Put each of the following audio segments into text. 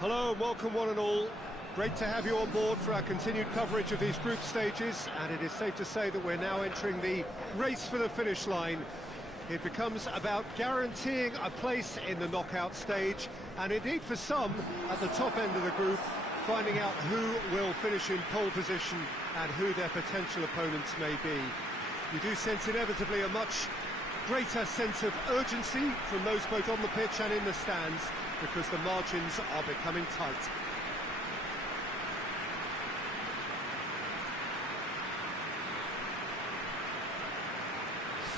Hello and welcome one and all. Great to have you on board for our continued coverage of these group stages, and it is safe to say that we're now entering the race for the finish line. It becomes about guaranteeing a place in the knockout stage, and indeed for some, at the top end of the group, finding out who will finish in pole position and who their potential opponents may be. You do sense inevitably a much greater sense of urgency from those both on the pitch and in the stands, because the margins are becoming tight.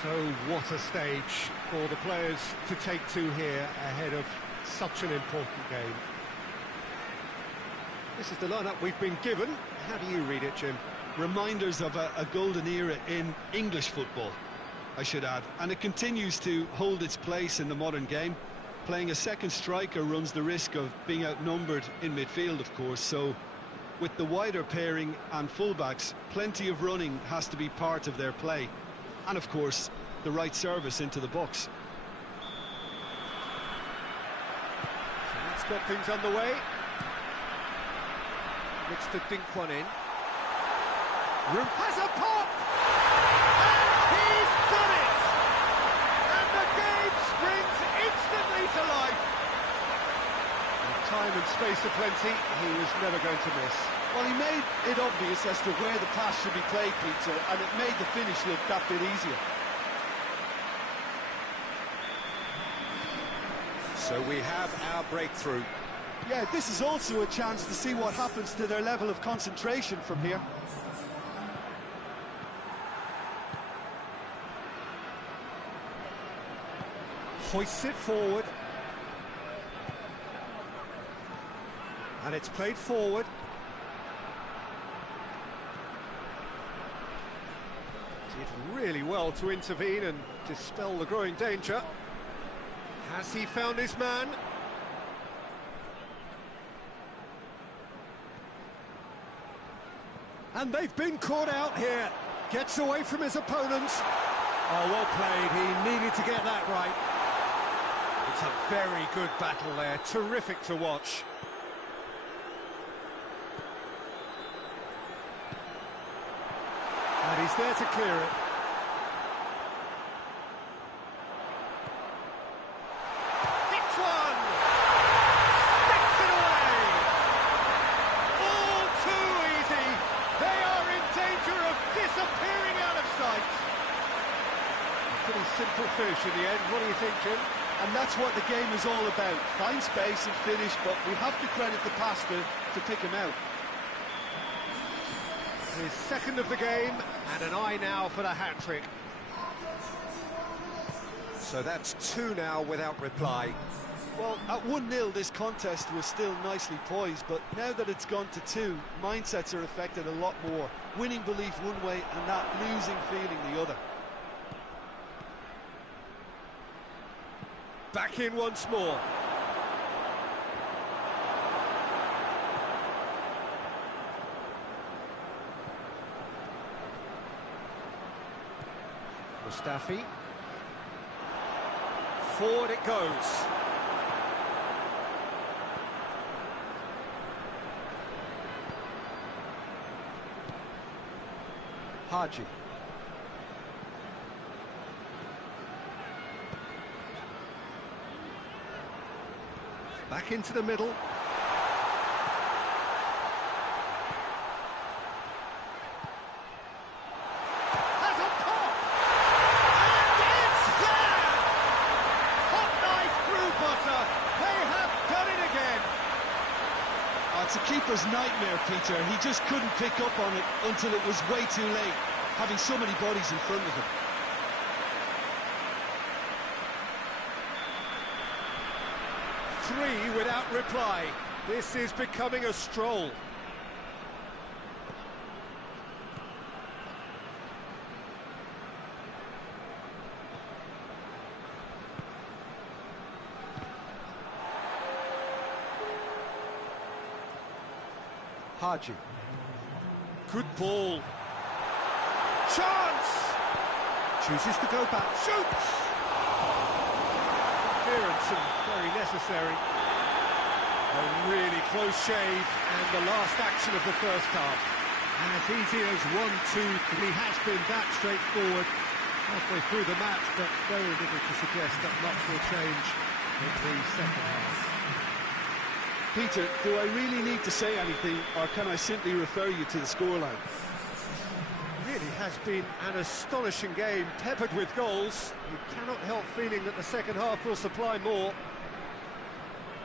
So what a stage for the players to take to here ahead of such an important game. This is the lineup we've been given. How do you read it, Jim? Reminders of a golden era in English football, I should add, and it continues to hold its place in the modern game. Playing a second striker runs the risk of being outnumbered in midfield, of course, so with the wider pairing and fullbacks, plenty of running has to be part of their play. And of course, the right service into the box. So that's got things underway. Looks to dink one in. Room has a pop! And he's done it! And the game springs instantly to life. With time and space aplenty, he was never going to miss. Well, he made it obvious as to where the pass should be played, Peter, and it made the finish look that bit easier. So we have our breakthrough. Yeah, this is also a chance to see what happens to their level of concentration from here. Hoists it forward. And it's played forward. Did really well to intervene and dispel the growing danger. Has he found his man? And they've been caught out here. Gets away from his opponents. Oh, well played. He needed to get that right. It's a very good battle there. Terrific to watch. And he's there to clear it. Hits one! Sticks it away! All too easy! They are in danger of disappearing out of sight! A pretty simple finish in the end. What do you think, Jim? And that's what the game is all about. Find space and finish, but we have to credit the passer to pick him out. His second of the game, and an eye now for the hat-trick. So that's two now without reply. Well, at 1-0, this contest was still nicely poised, but now that it's gone to 2, mindsets are affected a lot more. Winning belief one way and that losing feeling the other. Back in once more. Mustafi. Forward it goes. Haji. Back into the middle. Has a pop! And it's there! Hot knife through butter. They have done it again. Oh, it's a keeper's nightmare, Peter. He just couldn't pick up on it until it was way too late, having so many bodies in front of him. Three without reply. This is becoming a stroll. Haji. Good ball. Chance! Chooses to go back. Shoots! Clearance and very necessary. A really close shave, and the last action of the first half. As easy as 1-2, he has been that straightforward halfway through the match, but very little to suggest that much will change in the second half. Peter, do I really need to say anything, or can I simply refer you to the scoreline? Really has been an astonishing game, peppered with goals. You cannot help feeling that the second half will supply more.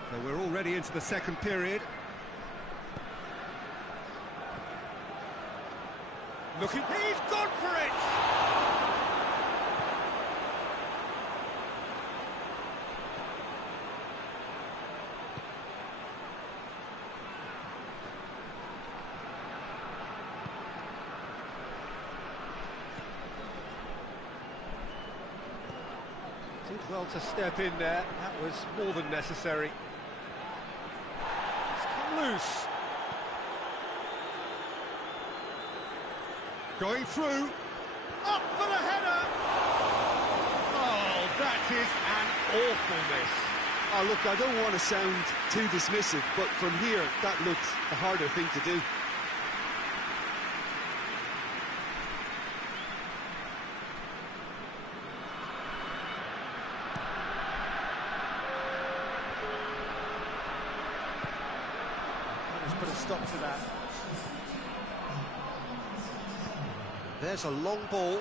So we're already into the second period. Looking, he's gone for it! Did well to step in there, that was more than necessary. It's come loose. Going through, up for the header! Oh, that is an awful miss. Oh, look, I don't want to sound too dismissive, but from here, that looked the harder thing to do. Let's put a stop to that. There's a long ball.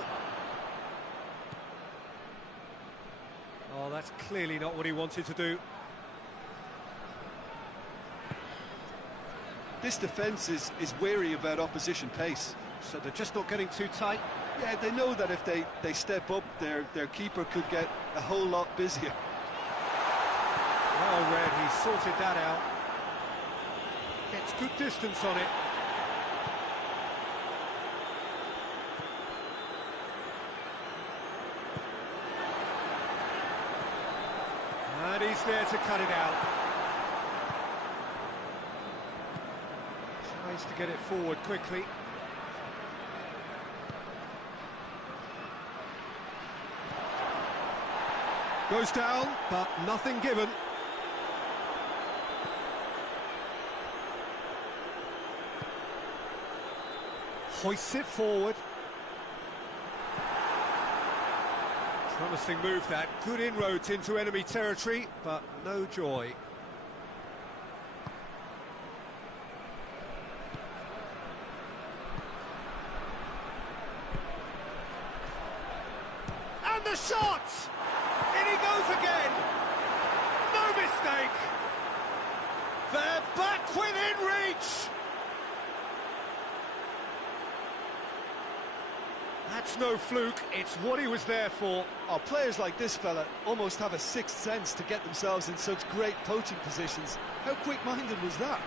Oh, that's clearly not what he wanted to do. This defence is wary about opposition pace. So they're just not getting too tight. Yeah, they know that if they step up, their keeper could get a whole lot busier. Well read, he sorted that out. Gets good distance on it. And he's there to cut it out. Tries to get it forward quickly. Goes down, but nothing given. Hoists it forward. Promising move that, good inroads into enemy territory, but no joy. And the shot! In he goes again! No mistake! They're back within reach! That's no fluke, it's what he was there for. Oh, players like this fella almost have a sixth sense to get themselves in such great poaching positions. How quick-minded was that?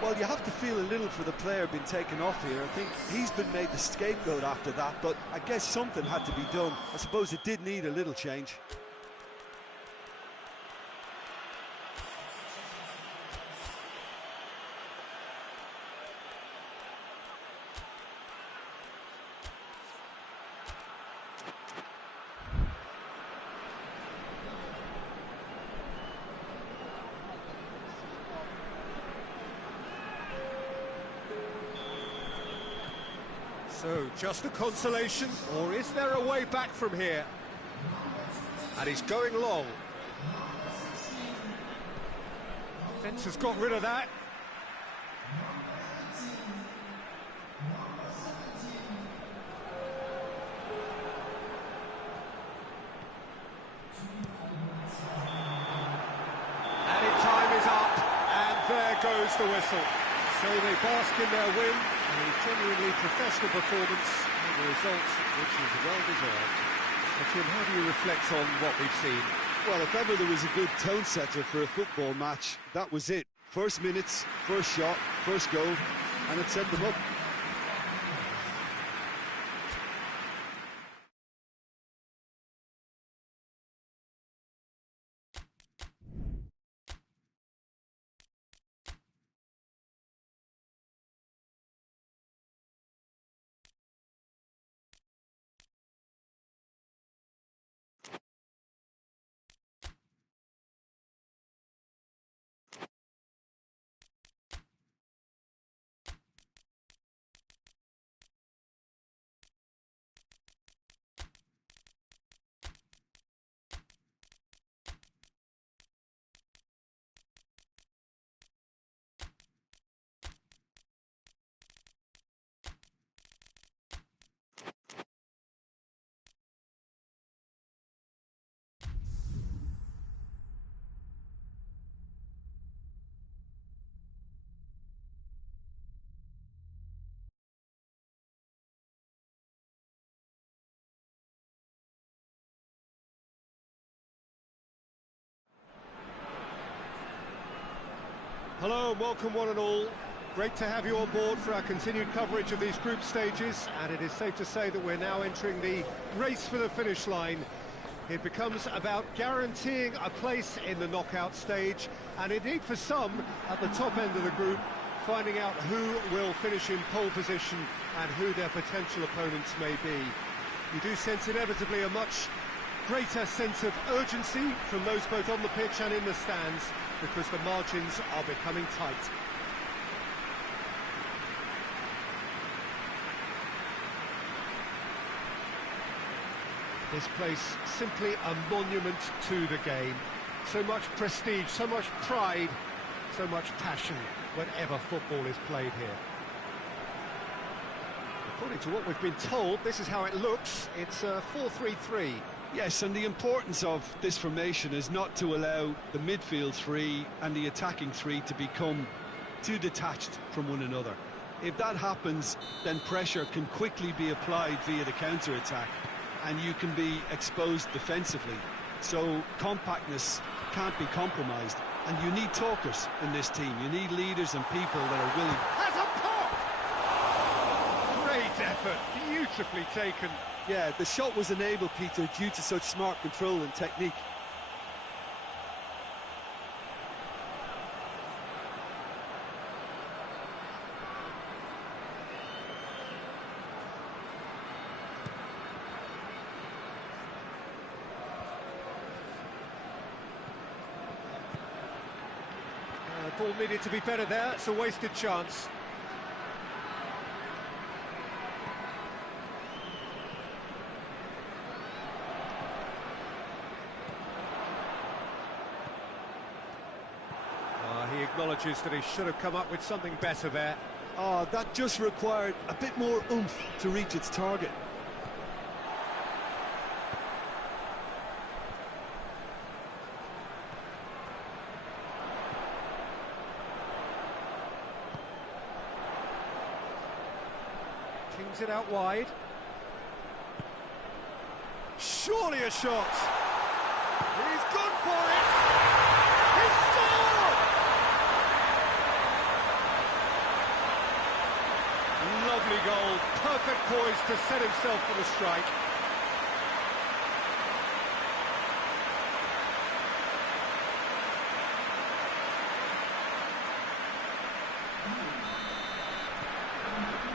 Well, you have to feel a little for the player being taken off here. I think he's been made the scapegoat after that, but I guess something had to be done. I suppose it did need a little change. So, just a consolation, or is there a way back from here? And he's going long. Fence has got rid of that. Added time is up, and there goes the whistle. So they bask in their win, a genuinely professional performance, and the result which is well-deserved. But Jim, how do you reflect on what we've seen? Well, if ever there was a good tone setter for a football match, that was it. First minutes, first shot, first goal, and it set them up. Hello and welcome one and all. Great to have you on board for our continued coverage of these group stages, and it is safe to say that we're now entering the race for the finish line. It becomes about guaranteeing a place in the knockout stage, and indeed for some at the top end of the group, finding out who will finish in pole position and who their potential opponents may be. You do sense inevitably a much greater sense of urgency from those both on the pitch and in the stands, because the margins are becoming tight. This place simply a monument to the game. So much prestige, so much pride, so much passion whenever football is played here. According to what we've been told, this is how it looks. It's a 4-3-3. Yes, and the importance of this formation is not to allow the midfield three and the attacking three to become too detached from one another. If that happens, then pressure can quickly be applied via the counter-attack, and you can be exposed defensively. So compactness can't be compromised, and you need talkers in this team. You need leaders and people that are willing. Has a pop! Great effort, beautifully taken. Yeah, the shot was enabled, Peter, due to such smart control and technique. The ball needed to be better there. It's a wasted chance. He acknowledges that he should have come up with something better there. Oh, that just required a bit more oomph to reach its target. Kings it out wide. Surely a shot. He's gone for it. He's scored! Lovely goal. Perfect poise to set himself for the strike.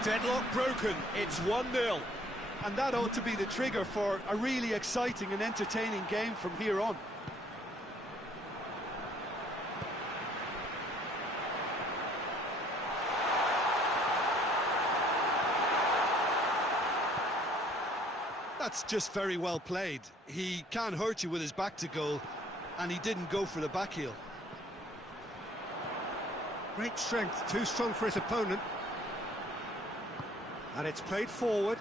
Deadlock broken, it's 1-0. And that ought to be the trigger for a really exciting and entertaining game from here on. That's just very well played. He can't hurt you with his back to goal, and he didn't go for the back heel. Great strength, too strong for his opponent. And it's played forward.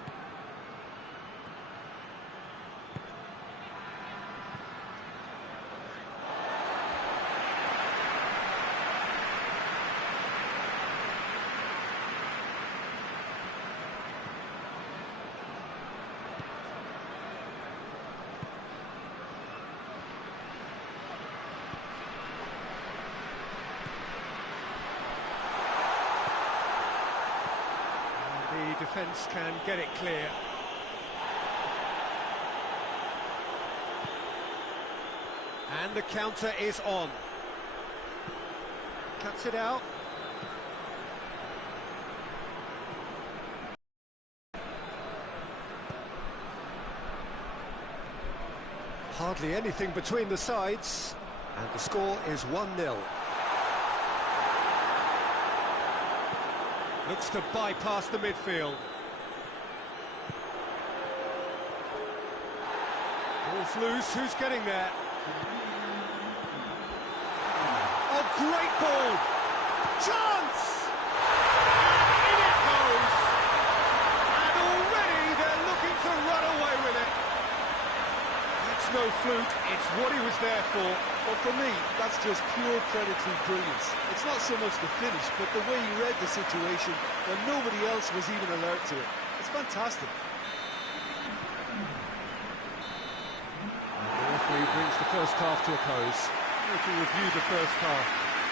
The defence can get it clear. And the counter is on. Cuts it out. Hardly anything between the sides, and the score is 1-0. Looks to bypass the midfield. Ball's loose, who's getting there? Oh, great ball! Chance! In it goes! And already they're looking to run away with it. That's no fluke, it's what he was there for. Well, for me, that's just pure predatory brilliance. It's not so much the finish, but the way he read the situation when nobody else was even alert to it. It's fantastic. The referee brings the first half to a close. We can review the first half.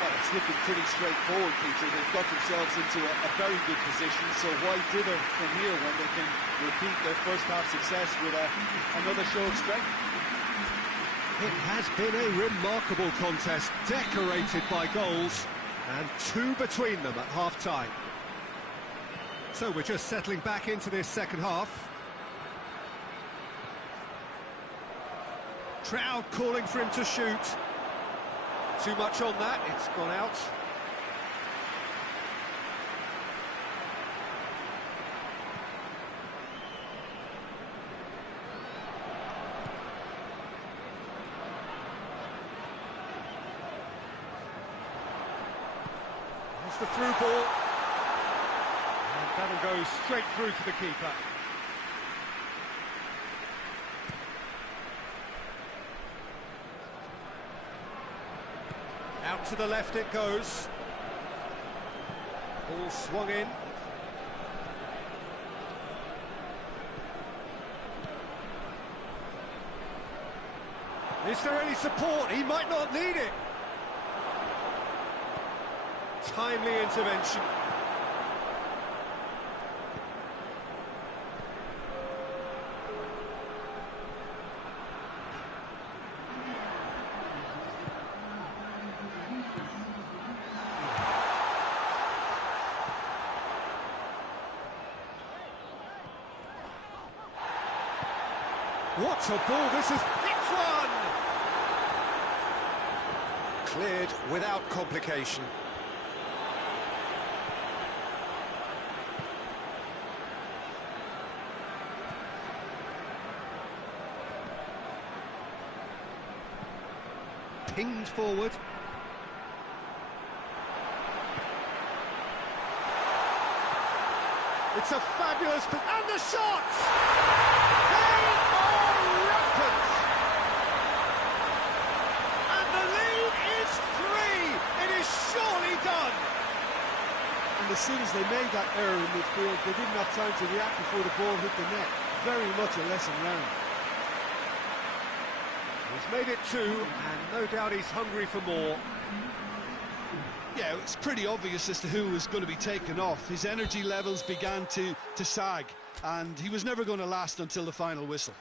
Well, it's looking pretty straightforward, Peter. They've got themselves into a very good position, so why dither from here when they can repeat their first half success with another show of strength? It has been a remarkable contest, decorated by goals, and two between them at half-time. So we're just settling back into this second half. Crowd calling for him to shoot. Too much on that, it's gone out. It's the through ball. And that'll go straight through to the keeper. Out to the left it goes. Ball swung in. Is there any support? He might not need it. Timely intervention. What a ball this is! It's one! Cleared without complication. Pinged forward. It's a fabulous... and the shots! They are rampant! And the lead is 3! It is surely done! And as soon as they made that error in midfield, they didn't have time to react before the ball hit the net. Very much a lesson learned. He's made it 2, and no doubt he's hungry for more. Yeah, it's pretty obvious as to who was going to be taken off. His energy levels began to sag, and he was never going to last until the final whistle.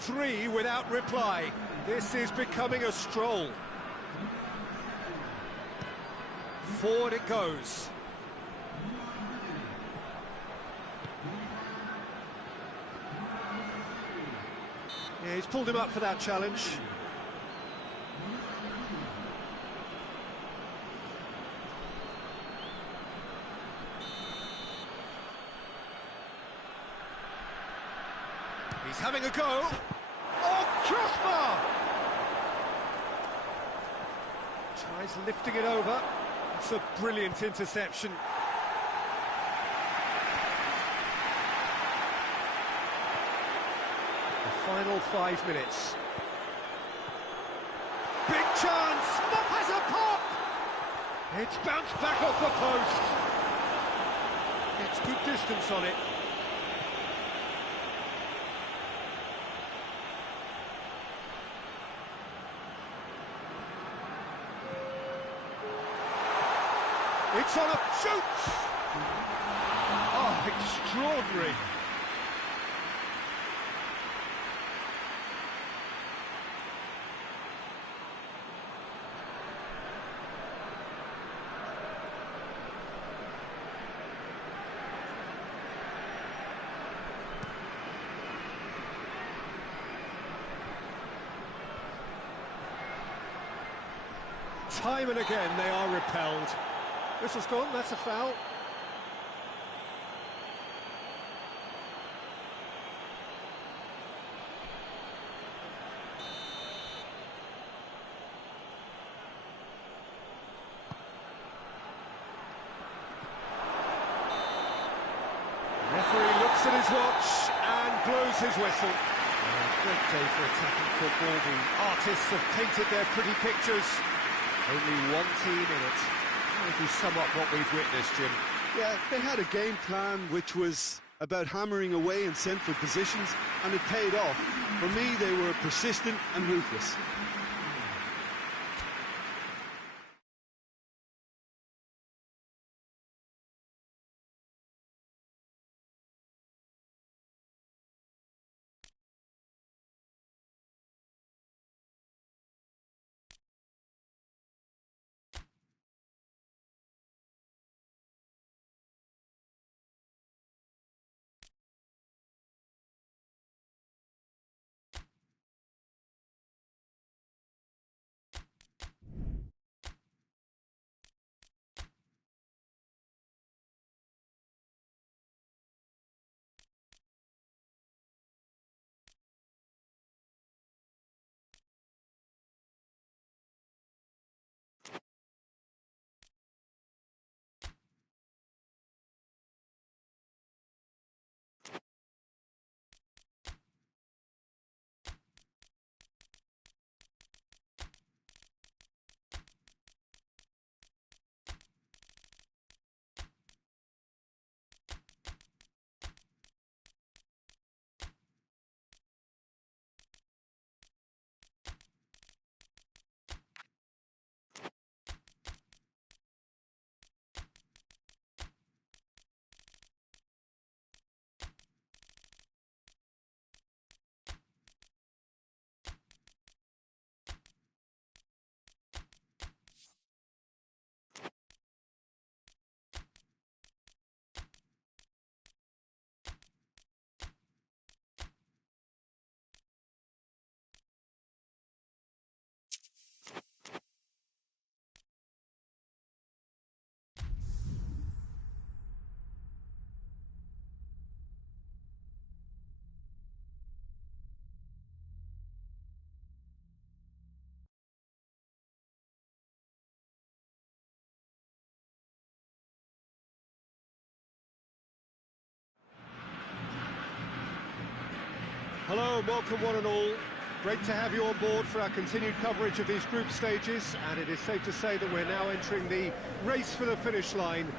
Three without reply. This is becoming a stroll. Forward it goes. Yeah, he's pulled him up for that challenge. He's having a go. Oh, crossbar! Tries lifting it over. It's a brilliant interception. The final 5 minutes. Big chance! Mop has a pop! It's bounced back off the post. It's good distance on it. It's on a shoots! Oh, extraordinary. Time and again they are repelled. Whistle's gone, that's a foul. Referee looks at his watch and blows his whistle. Great day for attacking football. The artists have painted their pretty pictures. Only one team in it. How would you sum up what we've witnessed, Jim? Yeah, they had a game plan which was about hammering away in central positions, and it paid off. For me, they were persistent and ruthless. Hello, welcome one and all. Great to have you on board for our continued coverage of these group stages, and it is safe to say that we're now entering the race for the finish line.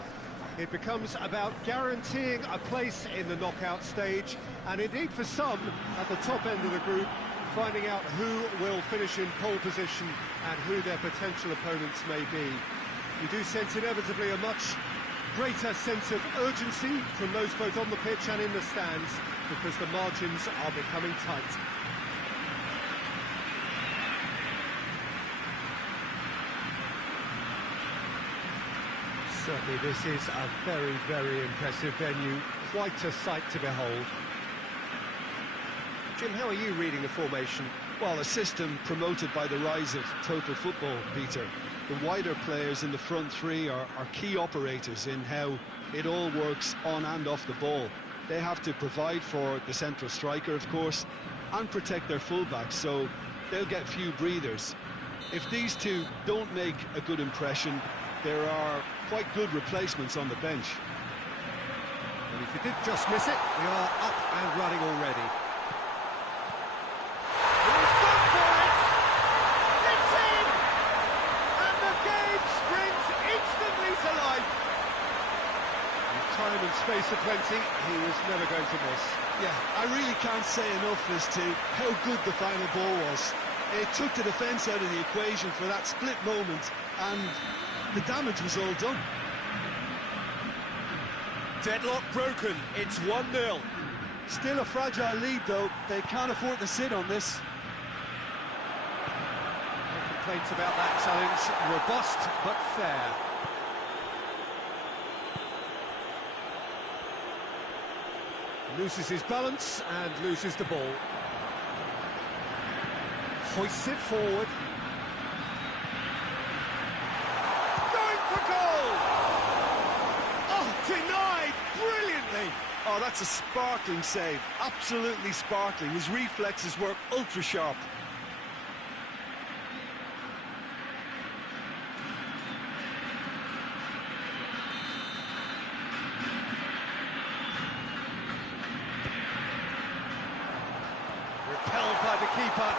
It becomes about guaranteeing a place in the knockout stage, and indeed for some, at the top end of the group, finding out who will finish in pole position and who their potential opponents may be. You do sense inevitably a much greater sense of urgency from those both on the pitch and in the stands, because the margins are becoming tight. Certainly this is a very, very impressive venue, quite a sight to behold. Jim, how are you reading the formation? Well, a system promoted by the rise of total football, Peter. The wider players in the front three are key operators in how it all works on and off the ball. They have to provide for the central striker, of course, and protect their fullbacks, so they'll get few breathers. If these two don't make a good impression, there are quite good replacements on the bench. And if you did just miss it, we are up and running already. He's gone for it! It's in! And the game springs instantly to life. With time and space aplenty, he was never going to miss. Yeah, I really can't say enough as to how good the final ball was. It took the defence out of the equation for that split moment, and the damage was all done. Deadlock broken, it's 1-0. Still a fragile lead, though. They can't afford to sit on this. No complaints about that challenge. Robust, but fair. Loses his balance and loses the ball. Hoists it forward. Going for goal! Oh, denied brilliantly! Oh, that's a sparkling save. Absolutely sparkling. His reflexes were ultra-sharp. keeper.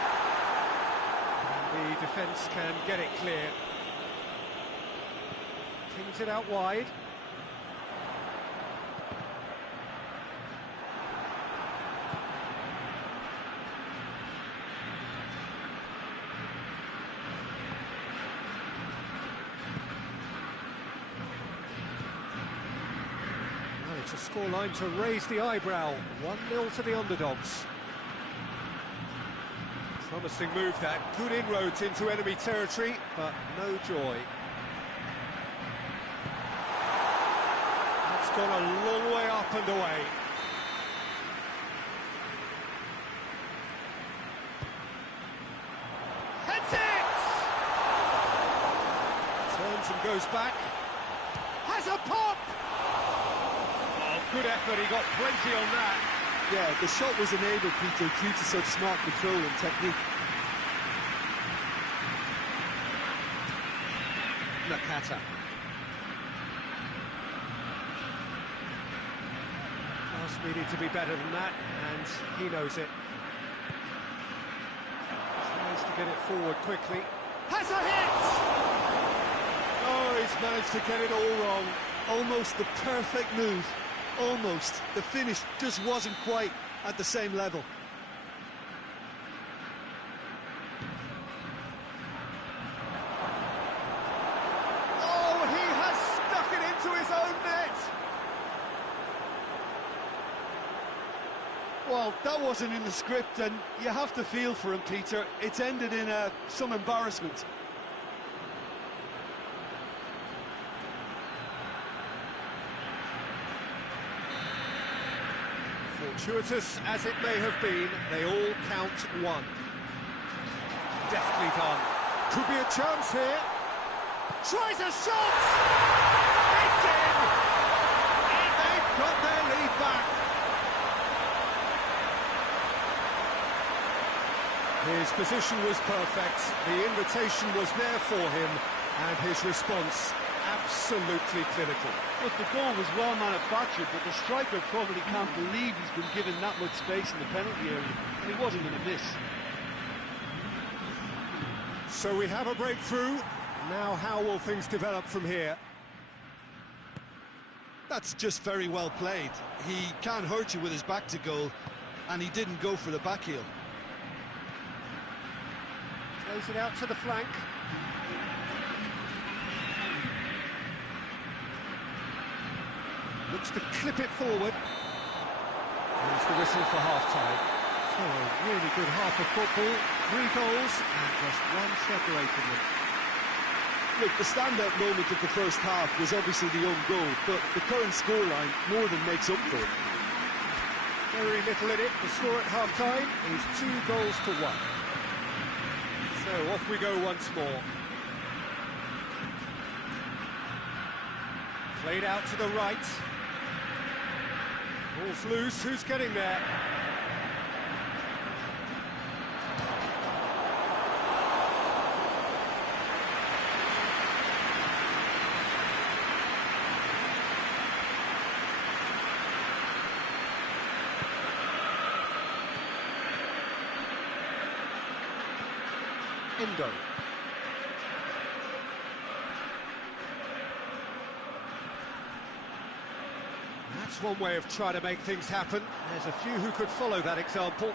The defence can get it clear. Pings it out wide. Well, it's a scoreline to raise the eyebrow. 1-0 to the underdogs. Promising move that, good inroads into enemy territory, but no joy. That's gone a long way up and away. Heads it! Turns and goes back. Has a pop! Oh, good effort, he got plenty on that. Yeah, the shot was enabled, Peter, due to such smart control and technique. Nakata. Pass needed to be better than that, and he knows it. Tries to get it forward quickly. Has a hit! Oh, he's managed to get it all wrong. Almost the perfect move. Almost. The finish just wasn't quite at the same level. Oh, he has stuck it into his own net! Well, that wasn't in the script, and you have to feel for him, Peter. It's ended in some embarrassment. Fortuitous as it may have been, they all count one. Deftly done. Could be a chance here. Tries a shot! It's in! And they've got their lead back. His position was perfect, the invitation was there for him, and his response absolutely clinical. Look, the goal was well manufactured, but the striker probably can't believe he's been given that much space in the penalty area, and he wasn't going to miss. So we have a breakthrough. Now how will things develop from here? That's just very well played. He can't hurt you with his back to goal, and he didn't go for the back heel. Plays it out to the flank. Looks to clip it forward. Here's the whistle for half-time. So a really good half of football. 3 goals and just one separating them. Look, the standout moment of the first half was obviously the own goal, but the current scoreline more than makes up for it. Very little in it. The score at half-time is 2 goals to 1. So off we go once more. Played out to the right. Ball's loose, who's getting there? Indo. That's one way of trying to make things happen. There's a few who could follow that example.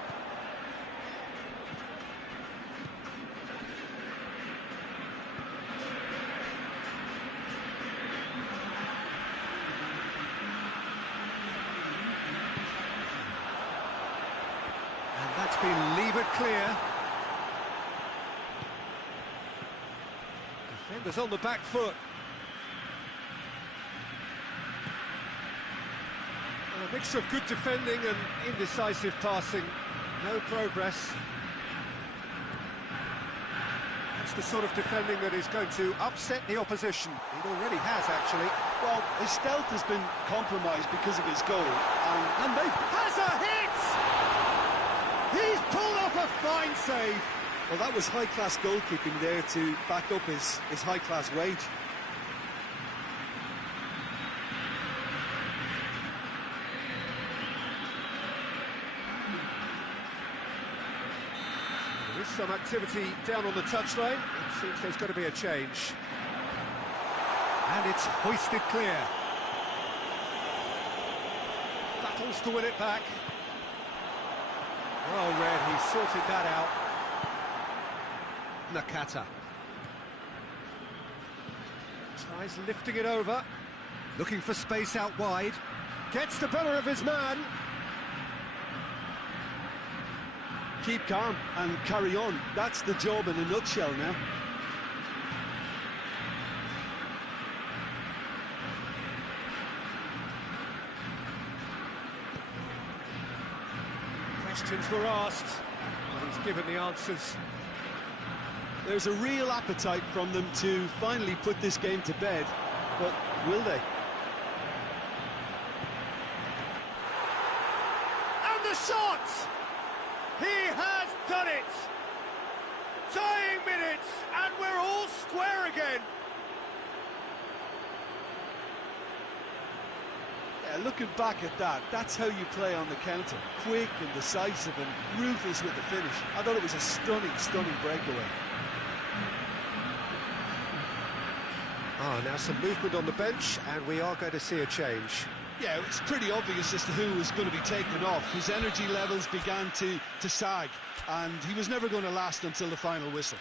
And that's been levered clear. Defenders on the back foot. A mixture of good defending and indecisive passing. No progress. That's the sort of defending that is going to upset the opposition. It already has, actually. Well, his stealth has been compromised because of his goal, and they... Has a hit! He's pulled off a fine save. Well, that was high-class goalkeeping there to back up his high-class wage. There is some activity down on the touchline. It seems there's got to be a change. And it's hoisted clear. Battles to win it back. Well read, he sorted that out. Nakata. Tries lifting it over. Looking for space out wide. Gets the better of his man. Keep calm and carry on. That's the job in a nutshell now. Questions were asked, but he's given the answers. There's a real appetite from them to finally put this game to bed, but will they? And the shot! He has done it! Tying minutes, and we're all square again. Yeah, looking back at that, that's how you play on the counter. Quick and decisive and ruthless with the finish. I thought it was a stunning, stunning breakaway. Now some movement on the bench, and we are going to see a change. Yeah, it's pretty obvious as to who was going to be taken off. His energy levels began to sag, and he was never going to last until the final whistle.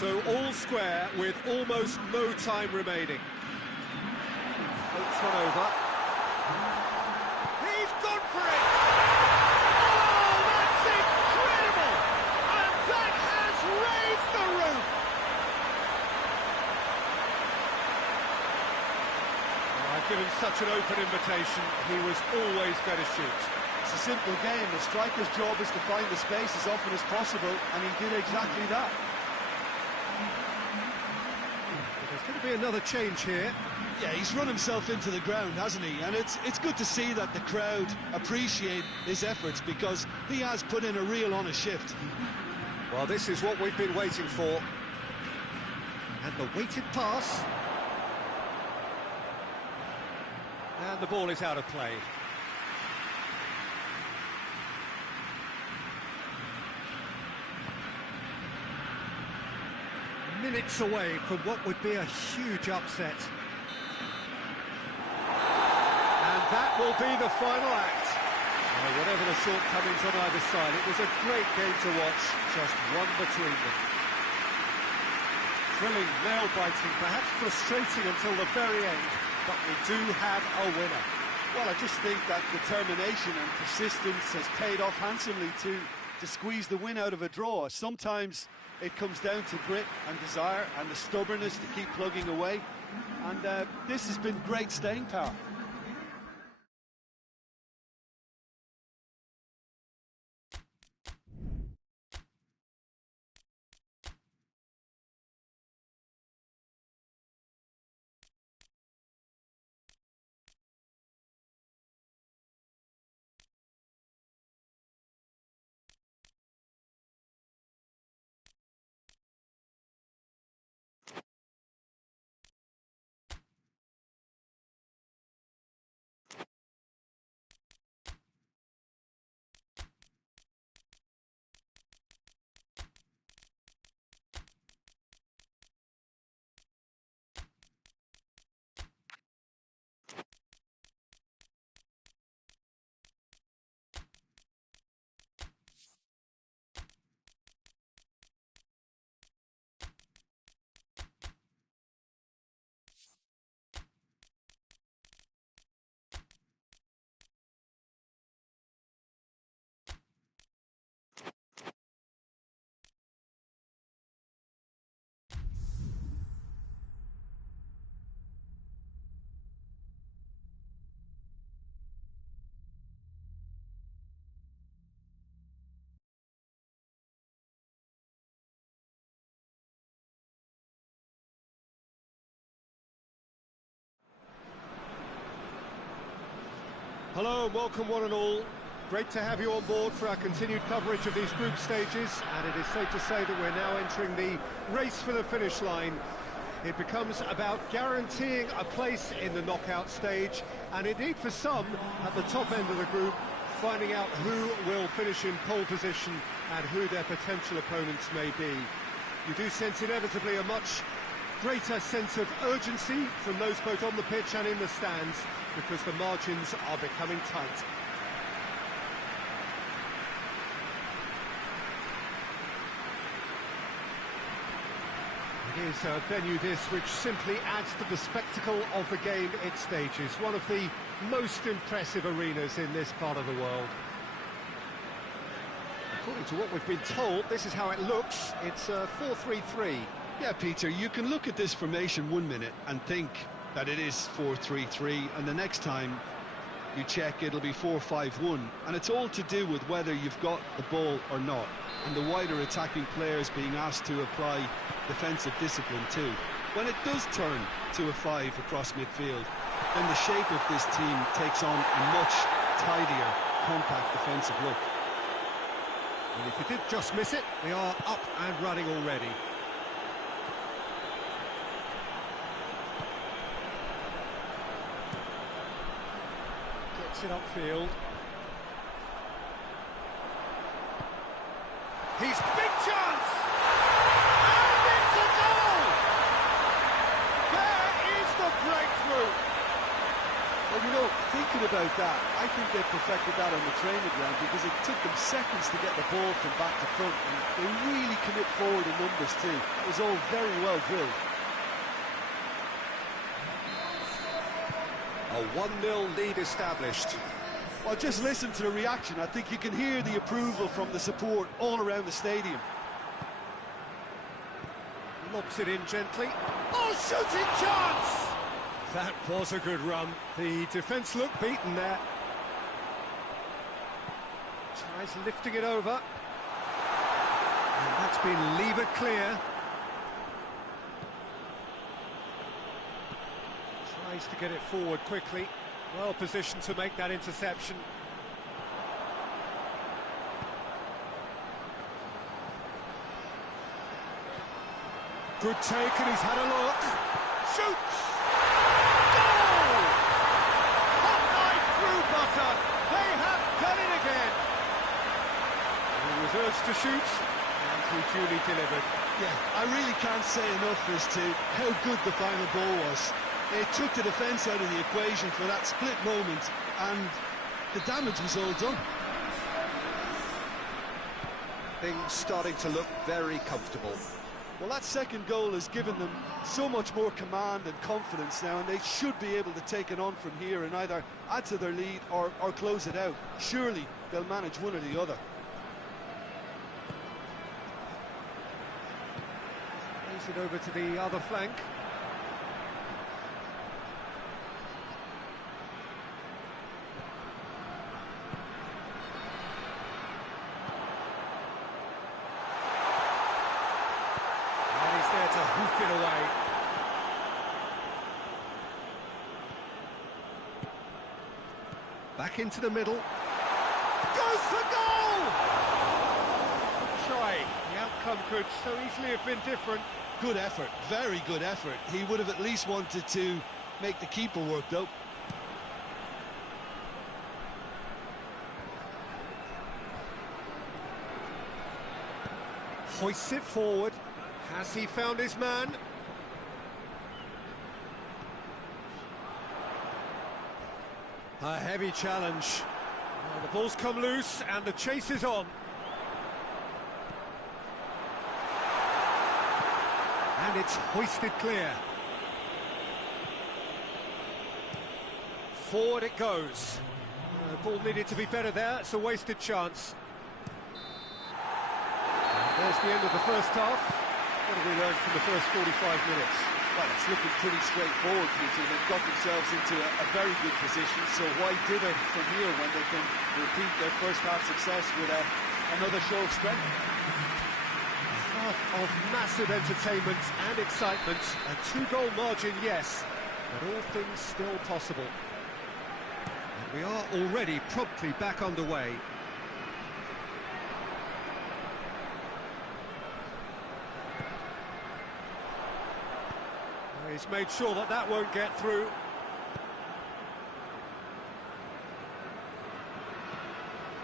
So all square with almost no time remaining. Floats one over. He's gone for it! Oh, that's incredible! And that has raised the roof! I've given such an open invitation, he was always going to shoot. It's a simple game. The striker's job is to find the space as often as possible, and he did exactly that. There's going to be another change here. Yeah, he's run himself into the ground, hasn't he? And it's good to see that the crowd appreciate his efforts, because he has put in a real honest shift. Well, this is what we've been waiting for. And the weighted pass. And the ball is out of play. Minutes away from what would be a huge upset. And that will be the final act. Well, whatever the shortcomings on either side, it was a great game to watch, just one between them. Thrilling, nail-biting, perhaps frustrating until the very end, but we do have a winner. Well, I just think that determination and persistence has paid off handsomely to squeeze the win out of a draw. Sometimes it comes down to grit and desire and the stubbornness to keep plugging away. And this has been great staying power. Hello and welcome one and all. Great to have you on board for our continued coverage of these group stages, and it is safe to say that we're now entering the race for the finish line. It becomes about guaranteeing a place in the knockout stage, and indeed for some, at the top end of the group, finding out who will finish in pole position and who their potential opponents may be. You do sense inevitably a much greater sense of urgency from those both on the pitch and in the stands, because the margins are becoming tight. It is a venue this which simply adds to the spectacle of the game it stages. One of the most impressive arenas in this part of the world. According to what we've been told, this is how it looks. It's a 4-3-3. Yeah, Peter, you can look at this formation 1 minute and think that it is 4-3-3, and the next time you check it'll be 4-5-1, and it's all to do with whether you've got the ball or not, and the wider attacking players being asked to apply defensive discipline too. When it does turn to a 5 across midfield, then the shape of this team takes on a much tidier, compact defensive look. And if you did just miss it, we are up and running already. Gets it upfield. He's big chance! And it's a goal! There is the breakthrough! Well, you know, thinking about that, I think they perfected that on the training ground, because it took them seconds to get the ball from back to front, and they really commit forward in numbers too. It was all very well drilled. A 1-0 lead established. Well, just listen to the reaction. I think you can hear the approval from the support all around the stadium. Lobs it in gently. Oh, shooting chance! That was a good run. The defence looked beaten there. Tries lifting it over. And that's been levered clear. Tries to get it forward quickly. Well positioned to make that interception. Good take, and he's had a look. Shoots! Goal! Hot knife through butter. They have done it again. He was urged to shoot, and he duly delivered. Yeah, I really can't say enough as to how good the final ball was. It took the defence out of the equation for that split moment, and the damage was all done. Things starting to look very comfortable. Well, that second goal has given them so much more command and confidence now, and they should be able to take it on from here and either add to their lead or close it out. Surely they'll manage one or the other. Plays it over to the other flank. To hoof it away. Back into the middle. Goes for goal! Good try. The outcome could so easily have been different. Good effort, very good effort. He would have at least wanted to make the keeper work, though. Hoists it forward. Has he found his man? A heavy challenge. Well, the ball's come loose and the chase is on. And it's hoisted clear. Forward it goes. The ball needed to be better there. It's a wasted chance. And there's the end of the first half. What have we learned from the first 45 minutes? Well, it's looking pretty straightforward, Peter. They've got themselves into a very good position, so why dither from here when they can repeat their first half success with another show of strength? Half of massive entertainment and excitement. A 2-goal margin, yes, but all things still possible. And We are already promptly back underway. He's made sure that that won't get through.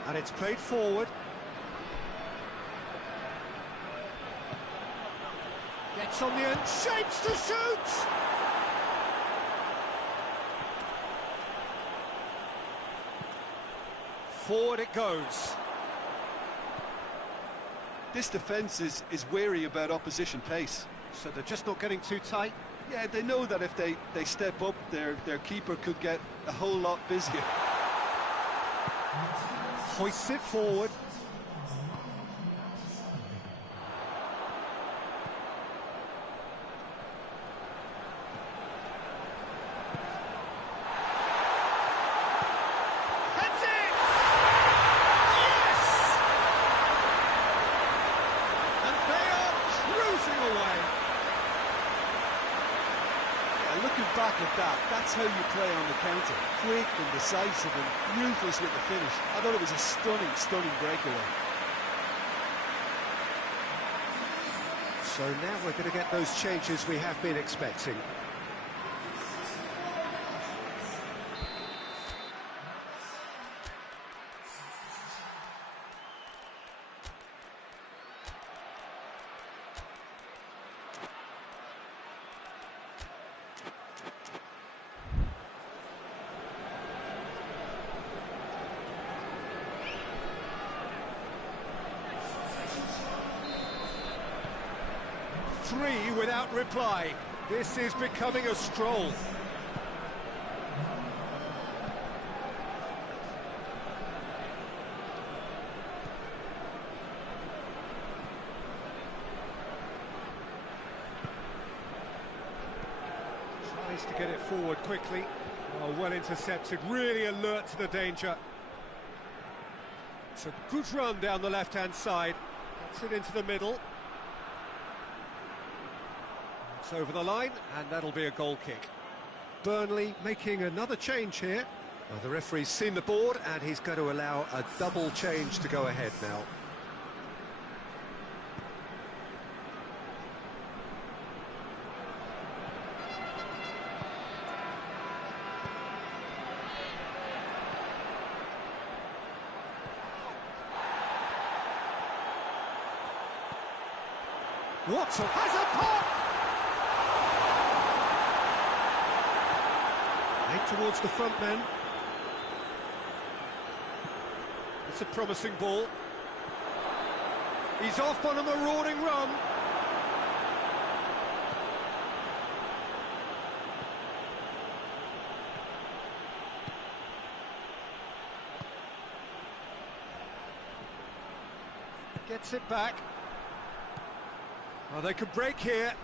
And it's played forward. Gets on the end, shapes to shoot! Forward it goes. This defence is wary about opposition pace. So they're just not getting too tight. Yeah, they know that if they step up, their keeper could get a whole lot busier. Hoists it forward. Heads it! Yes! And they are cruising away. Looking back at that, that's how you play on the counter. Quick and decisive and ruthless with the finish. I thought it was a stunning, stunning breakaway. So now we're going to get those changes we have been expecting. Three without reply. This is becoming a stroll. Tries to get it forward quickly. Oh, well intercepted, really alert to the danger. It's a good run down the left-hand side. Gets it into the middle. It's over the line, and that'll be a goal kick. Burnley making another change here. Well, the referee's seen the board, and he's going to allow a double change to go ahead now. Watson has a pop! Towards the front men. It's a promising ball. He's off on a marauding run. Gets it back. Oh, they could break here.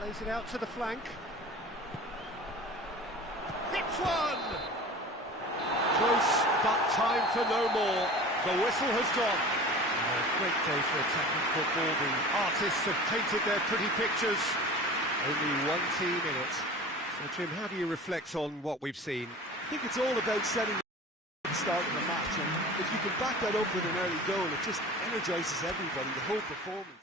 Plays it out to the flank. Hits one! Close, but time for no more. The whistle has gone. Great day for attacking football. The artists have painted their pretty pictures. Only one team in it. So, Jim, how do you reflect on what we've seen? I think it's all about setting the start of the match, and if you can back that up with an early goal, it just energises everybody, the whole performance.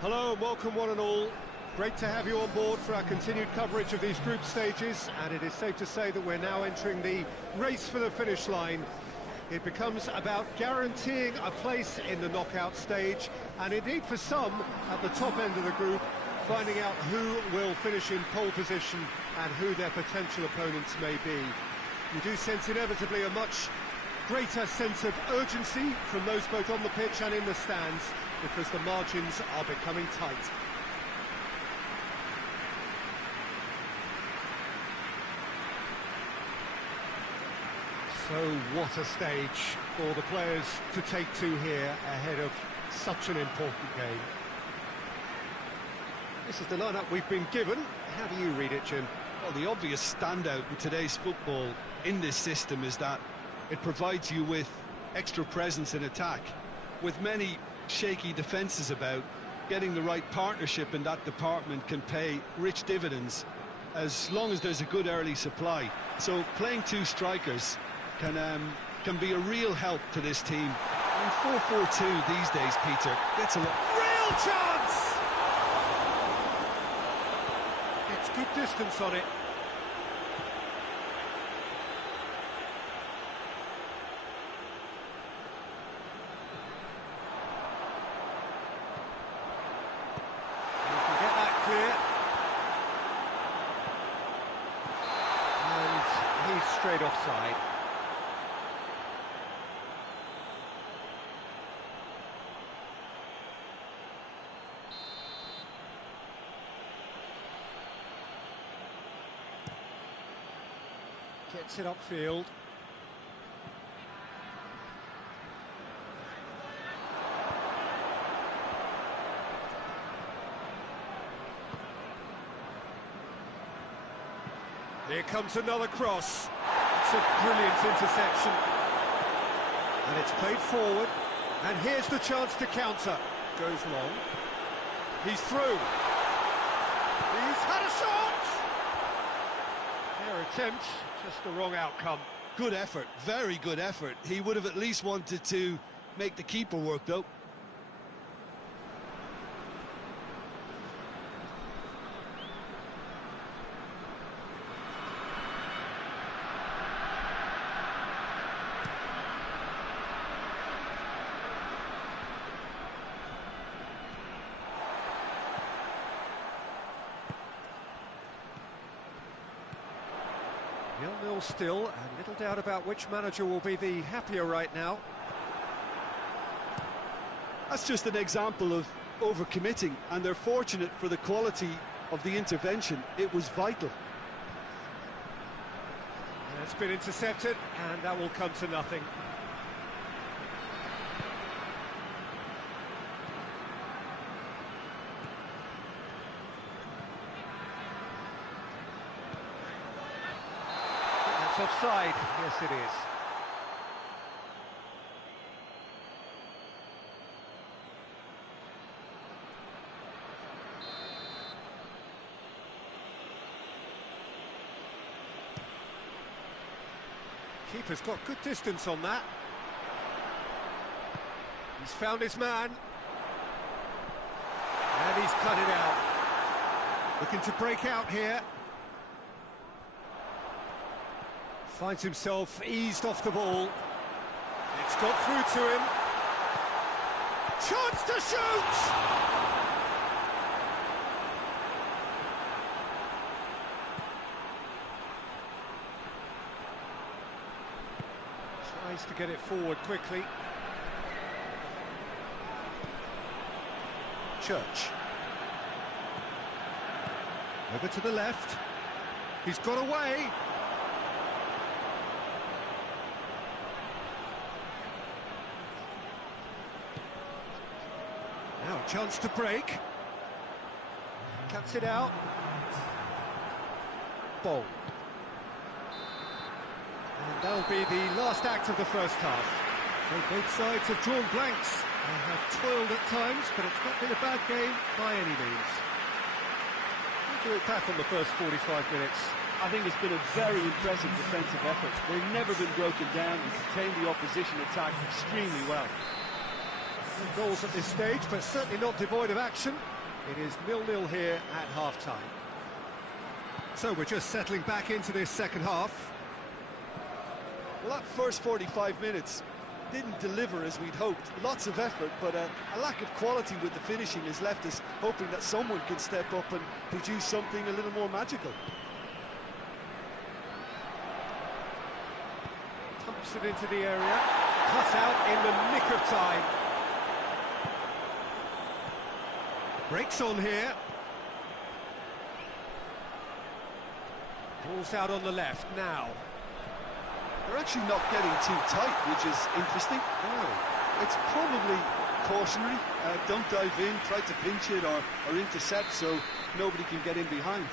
Hello and welcome one and all. Great to have you on board for our continued coverage of these group stages, and it is safe to say that we're now entering the race for the finish line. It becomes about guaranteeing a place in the knockout stage, and indeed for some, at the top end of the group, finding out who will finish in pole position and who their potential opponents may be. You do sense inevitably a much greater sense of urgency from those both on the pitch and in the stands, because the margins are becoming tight. So what a stage for the players to take to here ahead of such an important game. This is the lineup we've been given. How do you read it, Jim? Well, the obvious standout in today's football in this system is that it provides you with extra presence in attack. With many shaky defences about, getting the right partnership in that department can pay rich dividends as long as there's a good early supply. So playing two strikers can be a real help to this team. And 4-4-2 these days, Peter, gets a lot. Real chance! Gets good distance on it. You can get that clear. And he's straight offside. Gets it upfield. Here comes another cross. It's a brilliant interception. And it's played forward. And here's the chance to counter. Goes long. He's through. He's had a shot! Their attempt, just the wrong outcome. Good effort, very good effort. He would have at least wanted to make the keeper work, though. Nil-nil still, and little doubt about which manager will be the happier right now. That's just an example of overcommitting, and they're fortunate for the quality of the intervention. It was vital. And it's been intercepted, and that will come to nothing. Offside, yes it is. Keeper's got good distance on that. He's found his man. And he's cut it out. Looking to break out here. Finds himself eased off the ball. It's got through to him. Chance to shoot! Tries to get it forward quickly. Church. Over to the left. He's got away. Now a chance to break. Cuts it out. Ball. And that'll be the last act of the first half. So both sides have drawn blanks and have toiled at times, but it's not been a bad game by any means. What do you look back on the first 45 minutes? I think it's been a very impressive defensive effort. They've never been broken down and contained the opposition attack extremely well. No goals at this stage, but certainly not devoid of action. It is 0-0 here at half-time. So we're just settling back into this second half. Well, that first 45 minutes didn't deliver as we'd hoped. Lots of effort, but a lack of quality with the finishing has left us hoping that someone can step up and produce something a little more magical. Pumps it into the area, cut out in the nick of time. Breaks on here. Ball's out on the left now. They're actually not getting too tight, which is interesting. Oh, it's probably cautionary. Don't dive in, try to pinch it or intercept so nobody can get in behind.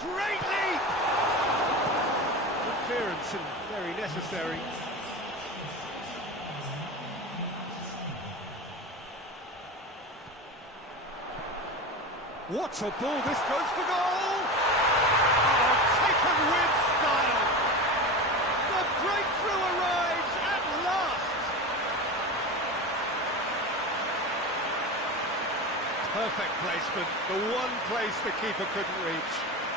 Great leap! Good clearance and very necessary. What a ball, this goes for goal! Oh, taken with style! The breakthrough arrives at last! Perfect placement, the one place the keeper couldn't reach.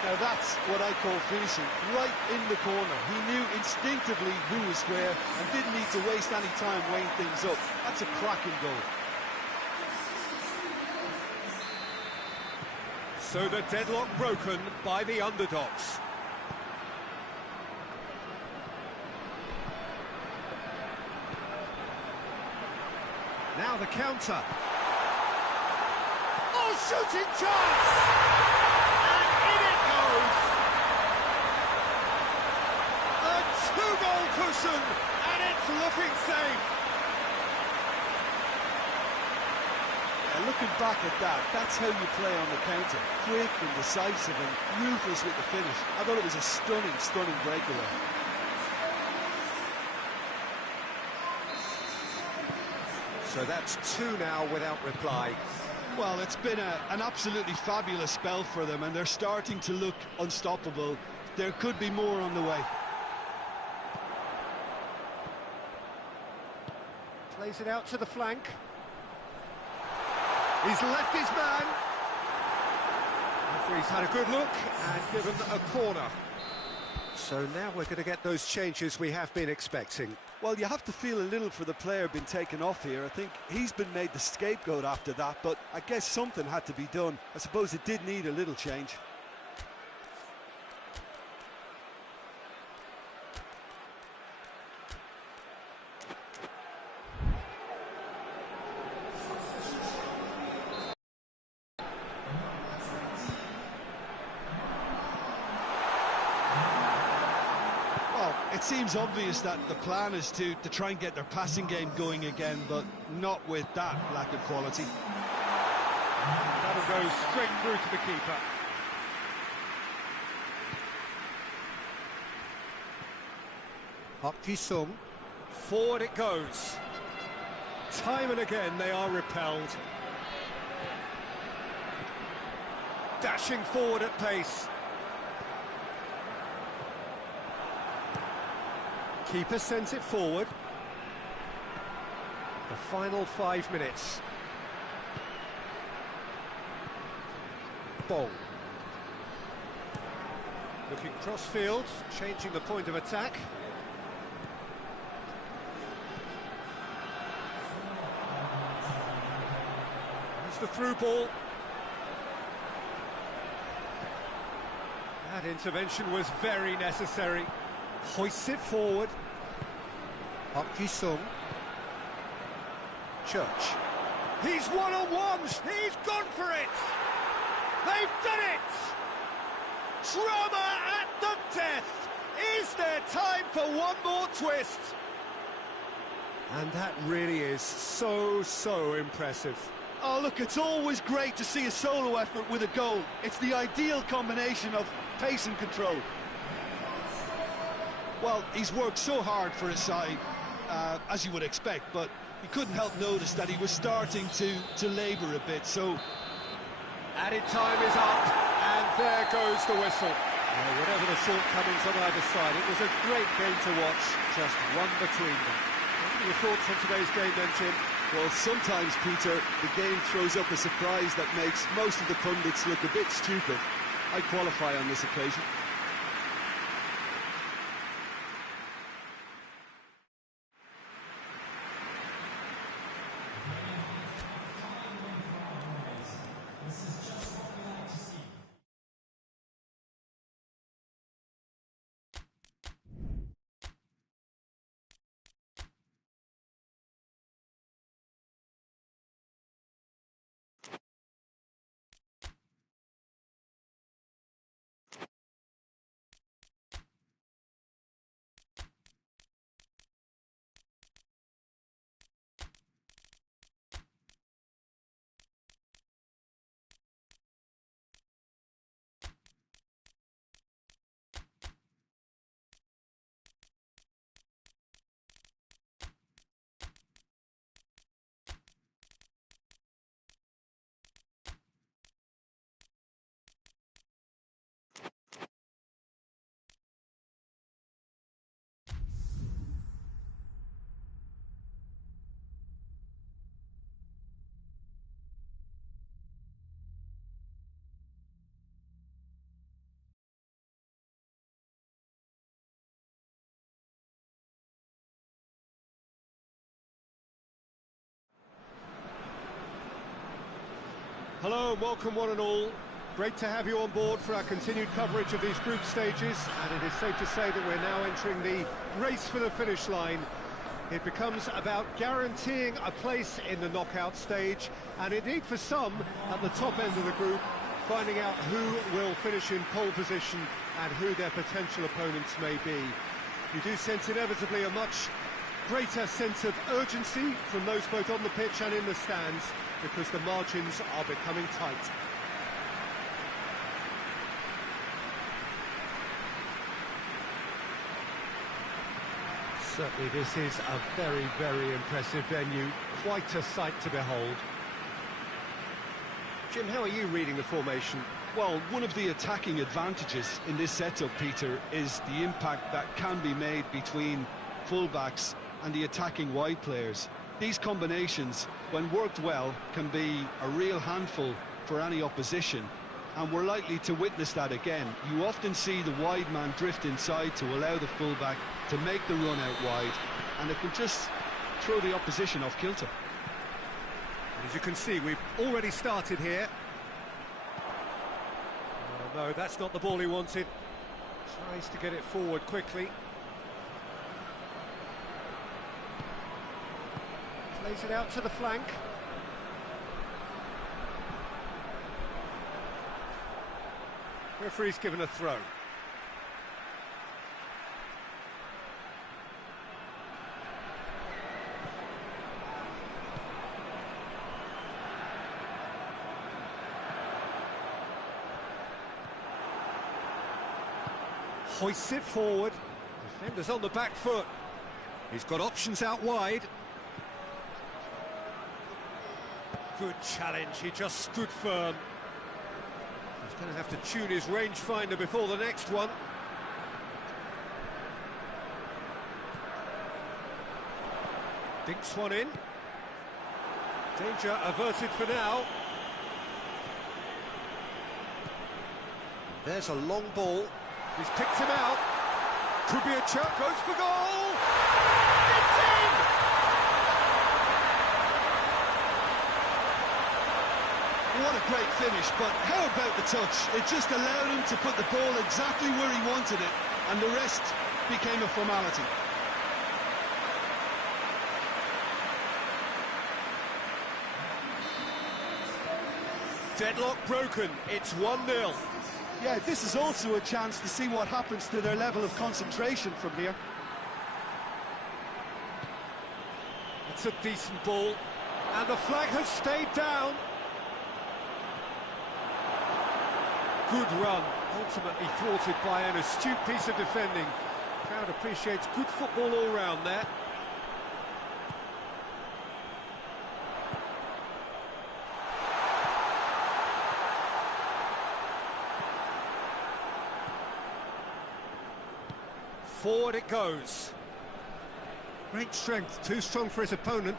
Now that's what I call finishing, right in the corner. He knew instinctively who was square and didn't need to waste any time weighing things up. That's a cracking goal. So the deadlock broken by the underdogs. Now the counter. Oh, shooting chance! And in it goes! A two-goal cushion, and it's looking safe. Looking back at that, that's how you play on the counter. Quick and decisive and ruthless with the finish. I thought it was a stunning, stunning breakaway. So that's two now without reply. Well, it's been an absolutely fabulous spell for them, and they're starting to look unstoppable. There could be more on the way. Plays it out to the flank. He's left his man. Referee's had a good look and given a corner. So now we're going to get those changes we have been expecting. Well, you have to feel a little for the player being taken off here. I think he's been made the scapegoat after that, but I guess something had to be done. I suppose it did need a little change. It seems obvious that the plan is to try and get their passing game going again, but not with that lack of quality. That'll go straight through to the keeper. Park Ji-sung. Forward it goes. Time and again they are repelled. Dashing forward at pace. Keeper sends it forward. The final 5 minutes. Bong. Looking cross-field, changing the point of attack. There's the through ball. That intervention was very necessary. Hoists it forward. Park Ji-sung. Church. He's one-on-one! He's gone for it! They've done it! Drama at the death! Is there time for one more twist? And that really is so impressive. Oh, look, it's always great to see a solo effort with a goal. It's the ideal combination of pace and control. Well, he's worked so hard for his side, as you would expect, but you couldn't help notice that he was starting to labour a bit, so... Added time is up, and there goes the whistle. Well, whatever the shortcomings on either side, it was a great game to watch, just one between them. What are your thoughts on today's game then, Jim? Well, sometimes, Peter, the game throws up a surprise that makes most of the pundits look a bit stupid. I qualify on this occasion. Hello and welcome one and all. Great to have you on board for our continued coverage of these group stages, and it is safe to say that we're now entering the race for the finish line. It becomes about guaranteeing a place in the knockout stage, and indeed for some at the top end of the group, finding out who will finish in pole position and who their potential opponents may be. You do sense inevitably a much greater sense of urgency from those both on the pitch and in the stands, because the margins are becoming tight. Certainly this is a very, very impressive venue, quite a sight to behold. Jim, how are you reading the formation? Well, one of the attacking advantages in this setup, Peter, is the impact that can be made between fullbacks and the attacking wide players. These combinations, when worked well, can be a real handful for any opposition, and we're likely to witness that again. You often see the wide man drift inside to allow the fullback to make the run out wide, and it can just throw the opposition off kilter. As you can see, we've already started here. Oh, no, that's not the ball he wanted. Tries to get it forward quickly. Plays it out to the flank. Referee's given a throw. Hoists it forward. Defender's on the back foot. He's got options out wide. Good challenge, he just stood firm. He's going to have to tune his rangefinder before the next one. Dinks one in. Danger averted for now. There's a long ball. He's picked him out. Could be a chance. Goes for goal. It's in! What a great finish, but how about the touch? It just allowed him to put the ball exactly where he wanted it, and the rest became a formality. Deadlock broken, it's 1-0. Yeah, this is also a chance to see what happens to their level of concentration from here. It's a decent ball, and the flag has stayed down. Good run, ultimately thwarted by an astute piece of defending. Crowd appreciates good football all round there. Forward it goes. Great strength, too strong for his opponent.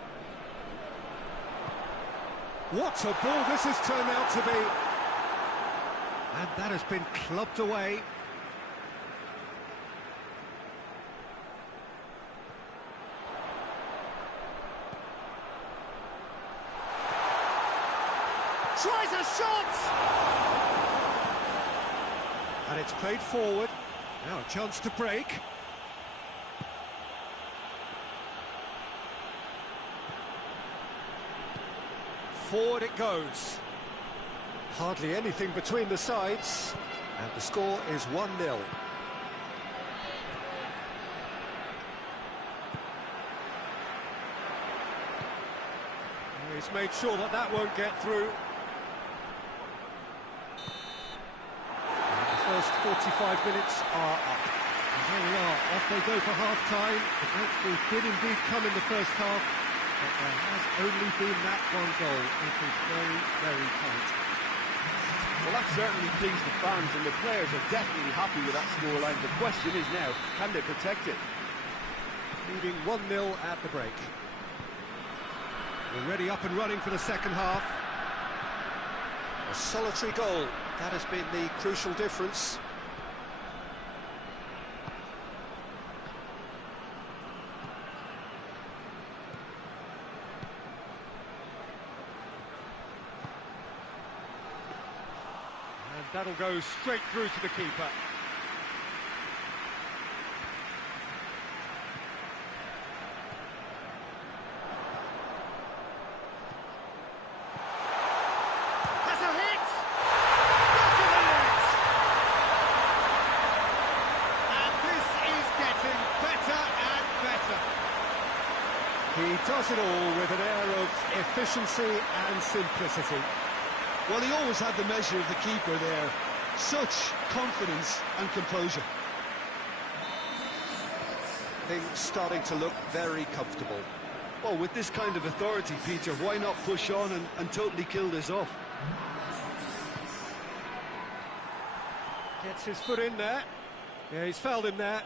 What a ball this has turned out to be. And that has been clubbed away. Tries a shot! And it's played forward. Now a chance to break. Forward it goes. Hardly anything between the sides. And the score is 1-0. He's made sure that that won't get through. First 45 minutes are up. And here we are, off they go for half-time. The breakthrough did indeed come in the first half, but there has only been that one goal. It is very, very tight. Well, that certainly pleased the fans, and the players are definitely happy with that scoreline. The question is now, can they protect it? Leading 1-0 at the break. Already up and running for the second half. A solitary goal. That has been the crucial difference. And that'll go straight through to the keeper. He does it all with an air of efficiency and simplicity. Well, he always had the measure of the keeper there. Such confidence and composure. Things starting to look very comfortable. Well, with this kind of authority, Peter, why not push on and totally kill this off? Gets his foot in there. Yeah, he's fouled him there.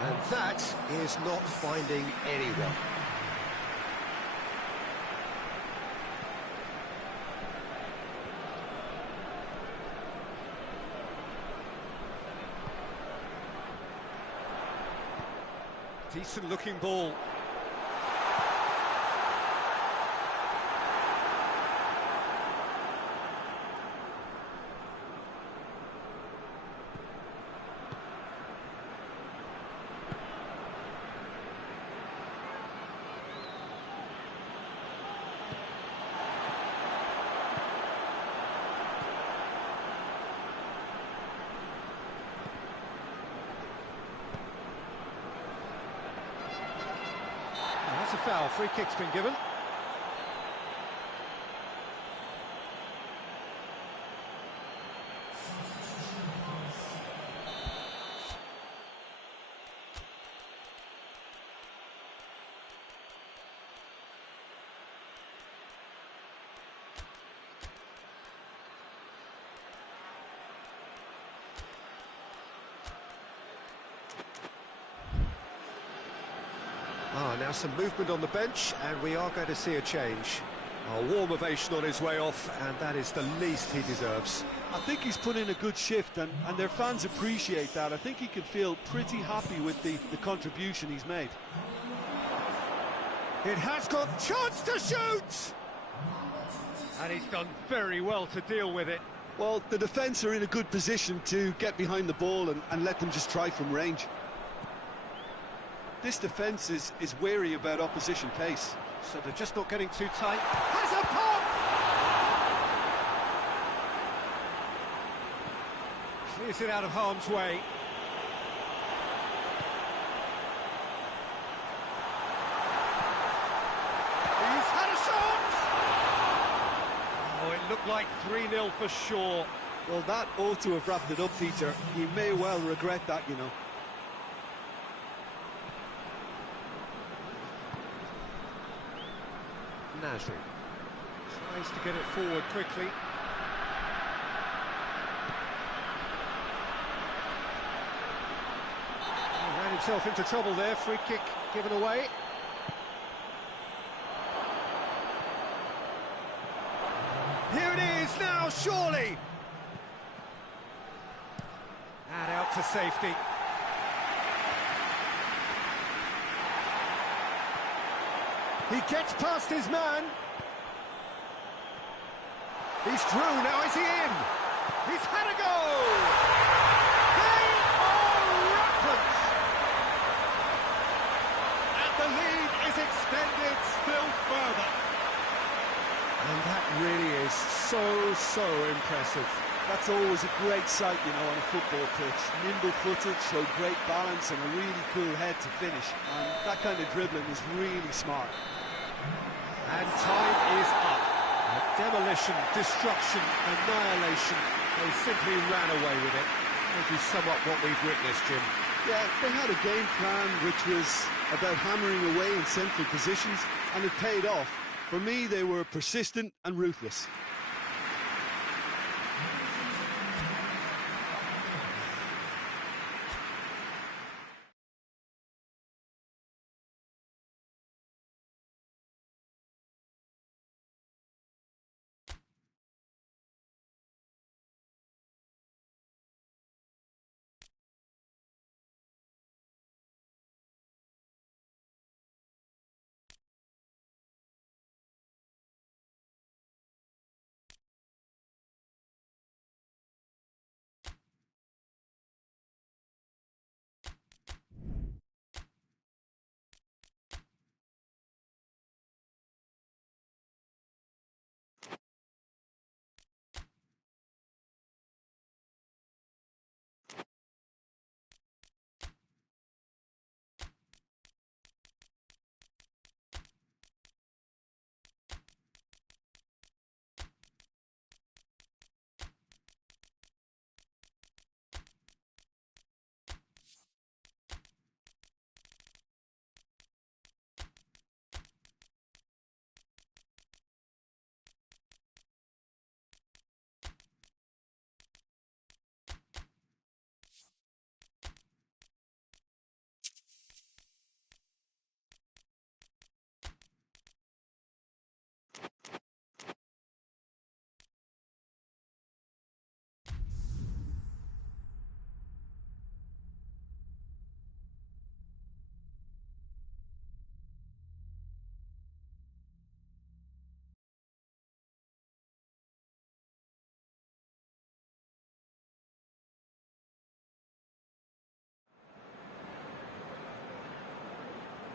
And that is not finding anyone. Decent looking ball. That's a foul. Free kick's been given. Now some movement on the bench, and we are going to see a change. A warm ovation on his way off, and that is the least he deserves. I think he's put in a good shift, and their fans appreciate that. I think he can feel pretty happy with the contribution he's made. It has got chance to shoot! And he's done very well to deal with it. Well, the defence are in a good position to get behind the ball and let them just try from range. This defence is wary about opposition pace. So they're just not getting too tight. Has a pop! Clears it out of harm's way. He's had a shot! Oh, it looked like 3-0 for sure. Well, that ought to have wrapped it up, Peter. He may well regret that, you know. Nasri tries to get it forward quickly. He ran himself into trouble there. Free kick given away. Here it is now, surely! And out to safety. He gets past his man. He's through, now is he in? He's had a go! They are rampant! And the lead is extended still further. And that really is so impressive. That's always a great sight, you know, on a football pitch. Nimble-footed, showed great balance and a really cool head to finish. And that kind of dribbling is really smart. And time is up. Demolition, destruction, annihilation. They simply ran away with it. Maybe sum up what we've witnessed, Jim. Yeah, they had a game plan which was about hammering away in central positions, and it paid off. For me, they were persistent and ruthless.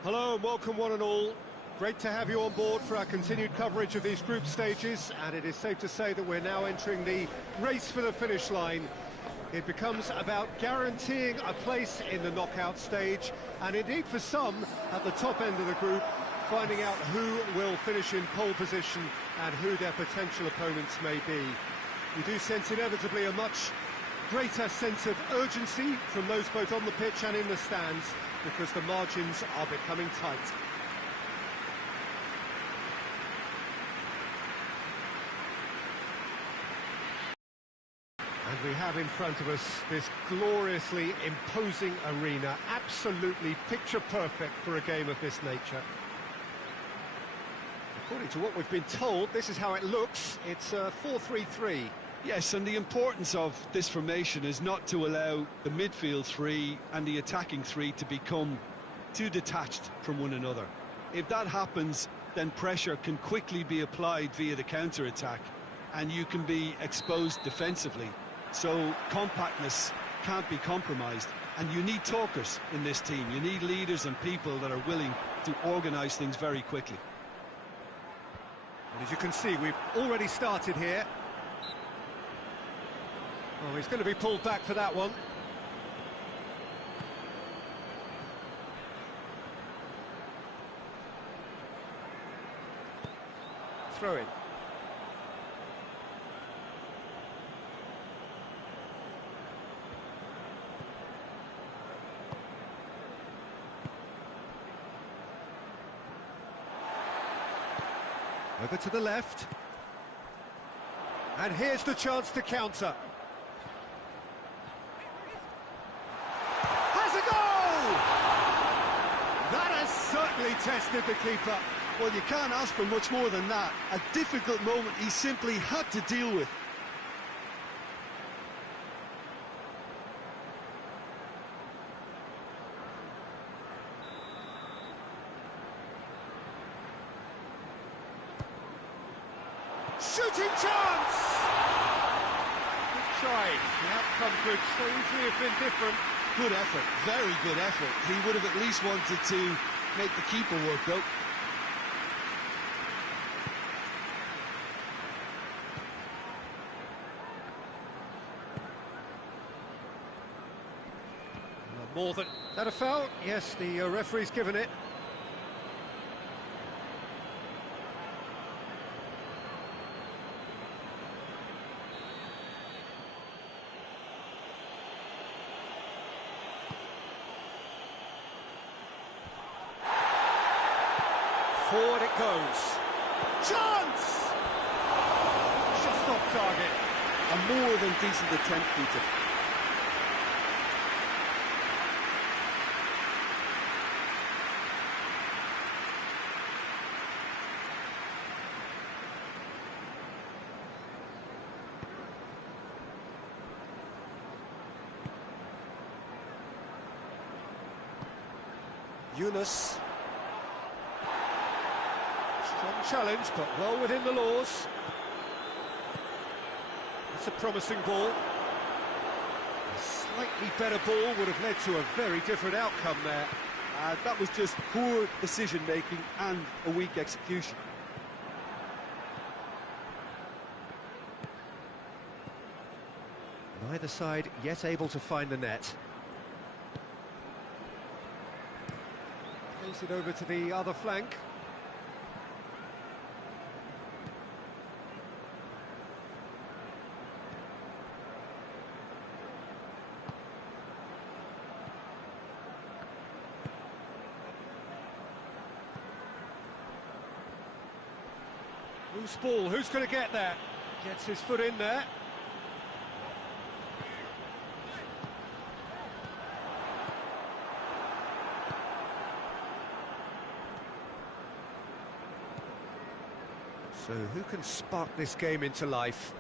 Hello and welcome one and all. Great to have you on board for our continued coverage of these group stages, and it is safe to say that we're now entering the race for the finish line. It becomes about guaranteeing a place in the knockout stage, and indeed for some at the top end of the group, finding out who will finish in pole position and who their potential opponents may be. We do sense inevitably a much greater sense of urgency from those both on the pitch and in the stands, because the margins are becoming tight. And we have in front of us this gloriously imposing arena, absolutely picture perfect for a game of this nature. According to what we've been told, this is how it looks. It's 4-3-3. Yes, and the importance of this formation is not to allow the midfield three and the attacking three to become too detached from one another. If that happens, then pressure can quickly be applied via the counter-attack, and you can be exposed defensively. So compactness can't be compromised, and you need talkers in this team. You need leaders and people that are willing to organise things very quickly. And as you can see, we've already started here. Oh, he's going to be pulled back for that one. Throw in. Over to the left. And here's the chance to counter. Has a goal! That has certainly tested the keeper. Well, you can't ask for much more than that. A difficult moment he simply had to deal with. Shooting chance! Good try. The outcome could so easily have been different. Good effort, very good effort. He would have at least wanted to make the keeper work, though. More than that a foul? Yes, the referee's given it. Forward it goes. Chance! Just off target. A more than decent attempt, Peter. Yunus. Strong challenge, but well within the laws. It's a promising ball. A slightly better ball would have led to a very different outcome there. That was just poor decision-making and a weak execution. Neither side yet able to find the net. Plays it over to the other flank. Loose ball, who's going to get there? Gets his foot in there. So who can spark this game into life?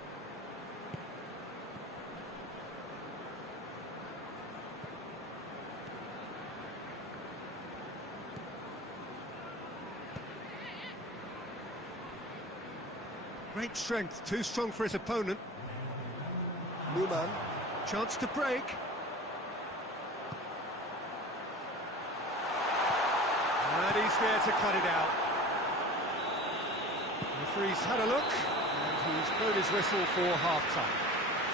Great strength, too strong for his opponent. Newman. Chance to break. And he's there to cut it out. The referee's had a look, and he's blown his whistle for half-time.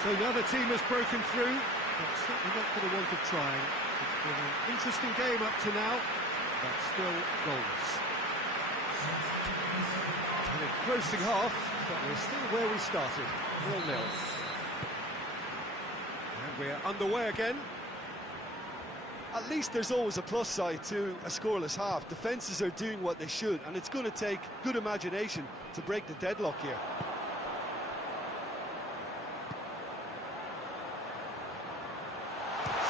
So now the team has broken through, but certainly not for the want of trying. It's been an interesting game up to now, but still goalless. An engrossing half, but we're still where we started, 0-0. And we're underway again. At least there's always a plus side to a scoreless half. Defences are doing what they should, and it's going to take good imagination to break the deadlock here.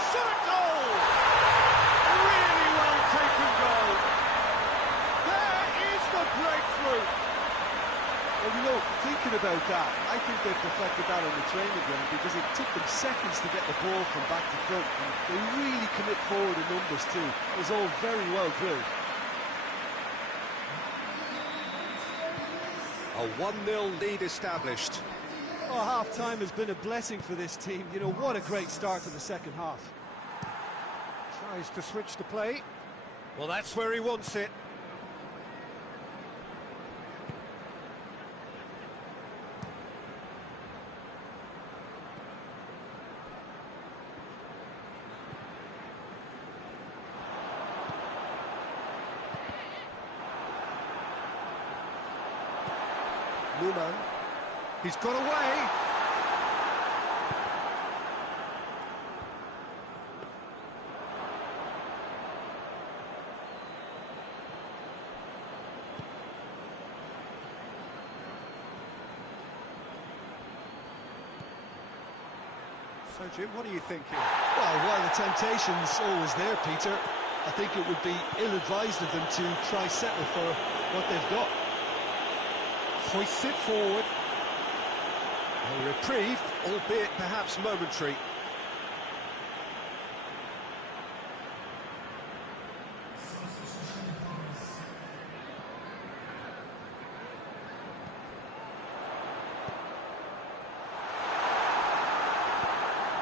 Shot at goal! Really well taken goal. There is the breakthrough. Well, you know, thinking about that, I think they've perfected that on the training ground because it took them seconds to get the ball from back to front, and they really commit forward in numbers too. It was all very well drilled. A 1-0 lead established. Oh, half-time has been a blessing for this team. You know, what a great start to the second half. Tries to switch the play. Well, that's where he wants it. Newman. He's got away. So, Jim, what are you thinking? Well, while the temptation's always there, Peter, I think it would be ill-advised of them to try settle for what they've got. Hoists it forward. A reprieve, albeit perhaps momentary.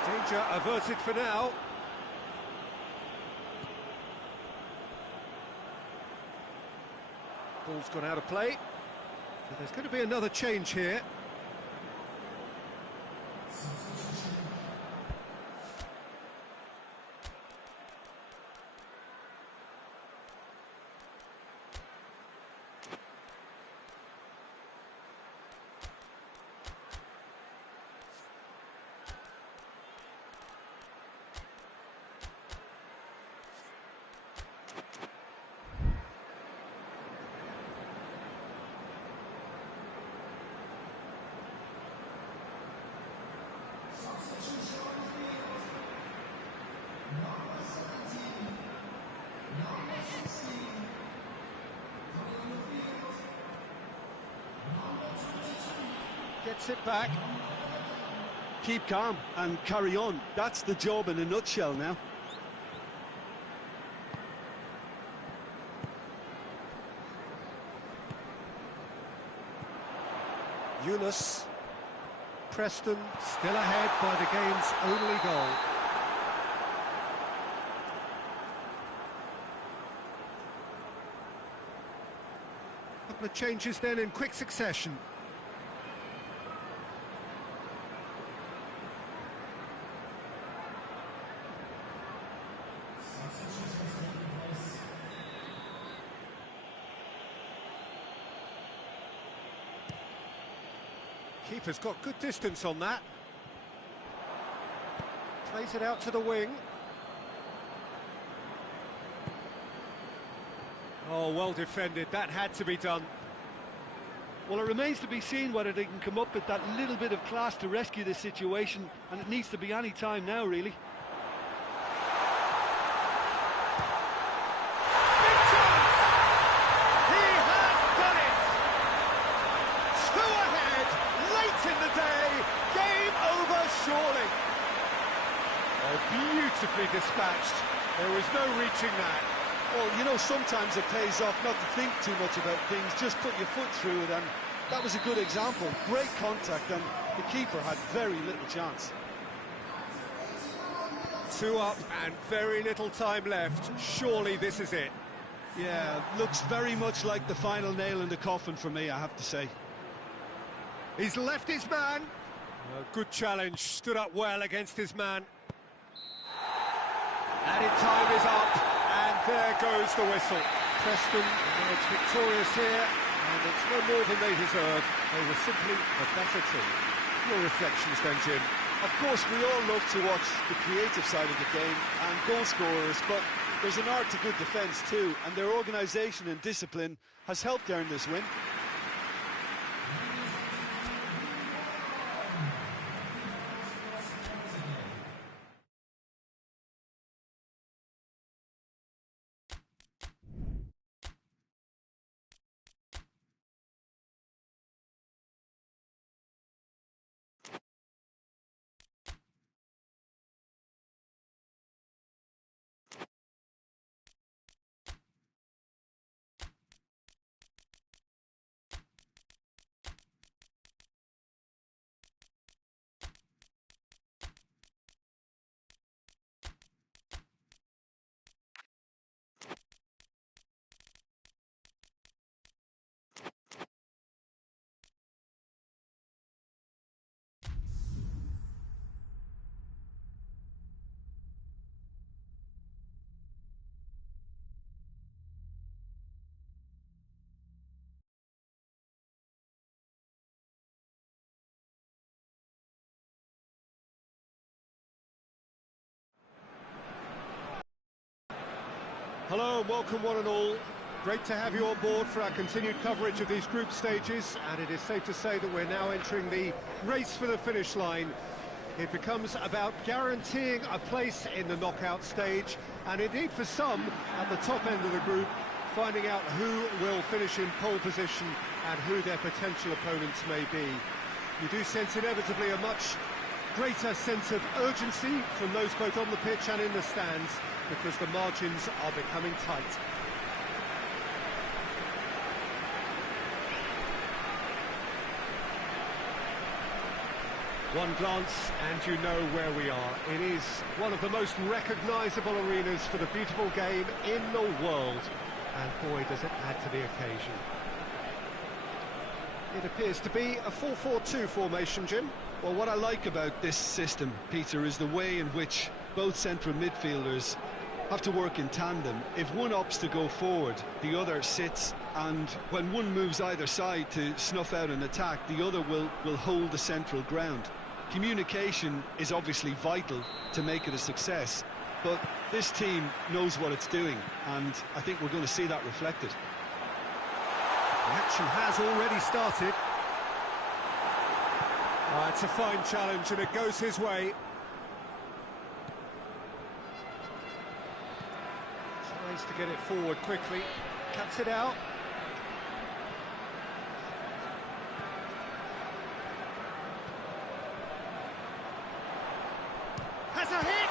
Danger averted for now. Ball's gone out of play. So there's going to be another change here. Gets it back. Keep calm and carry on. That's the job in a nutshell now. Yunus. Preston still ahead by the game's only goal. Couple of changes then in quick succession. Keeper's got good distance on that. Plays it out to the wing. Oh, well defended. That had to be done. Well, it remains to be seen whether they can come up with that little bit of class to rescue this situation, and it needs to be any time now, really. Beautifully dispatched. There was no reaching that. Well, you know, sometimes it pays off not to think too much about things, just put your foot through it, and that was a good example. Great contact, and the keeper had very little chance. 2 up and very little time left. Surely this is it. Yeah, looks very much like the final nail in the coffin for me, I have to say. He's left his man. A good challenge, stood up well against his man. Added time is up, and there goes the whistle. Preston emerged victorious here, and it's no more than they deserve. They were simply a better team. Your reflections then, Jim? Of course, we all love to watch the creative side of the game and goal scorers, but there's an art to good defence too, and their organisation and discipline has helped earn this win. Hello and welcome one and all. Great to have you on board for our continued coverage of these group stages, and it is safe to say that we're now entering the race for the finish line. It becomes about guaranteeing a place in the knockout stage, and indeed for some, at the top end of the group, finding out who will finish in pole position and who their potential opponents may be. You do sense inevitably a much greater sense of urgency from those both on the pitch and in the stands, because the margins are becoming tight. One glance and you know where we are. It is one of the most recognisable arenas for the beautiful game in the world. And boy, does it add to the occasion. It appears to be a 4-4-2 formation, Jim. Well, what I like about this system, Peter, is the way in which both central midfielders have to work in tandem. If one opts to go forward, the other sits, and when one moves either side to snuff out an attack, the other will hold the central ground. Communication is obviously vital to make it a success, but this team knows what it's doing, and I think we're going to see that reflected. The action has already started. It's a fine challenge and it goes his way. Tries to get it forward quickly, cuts it out. Has a hit!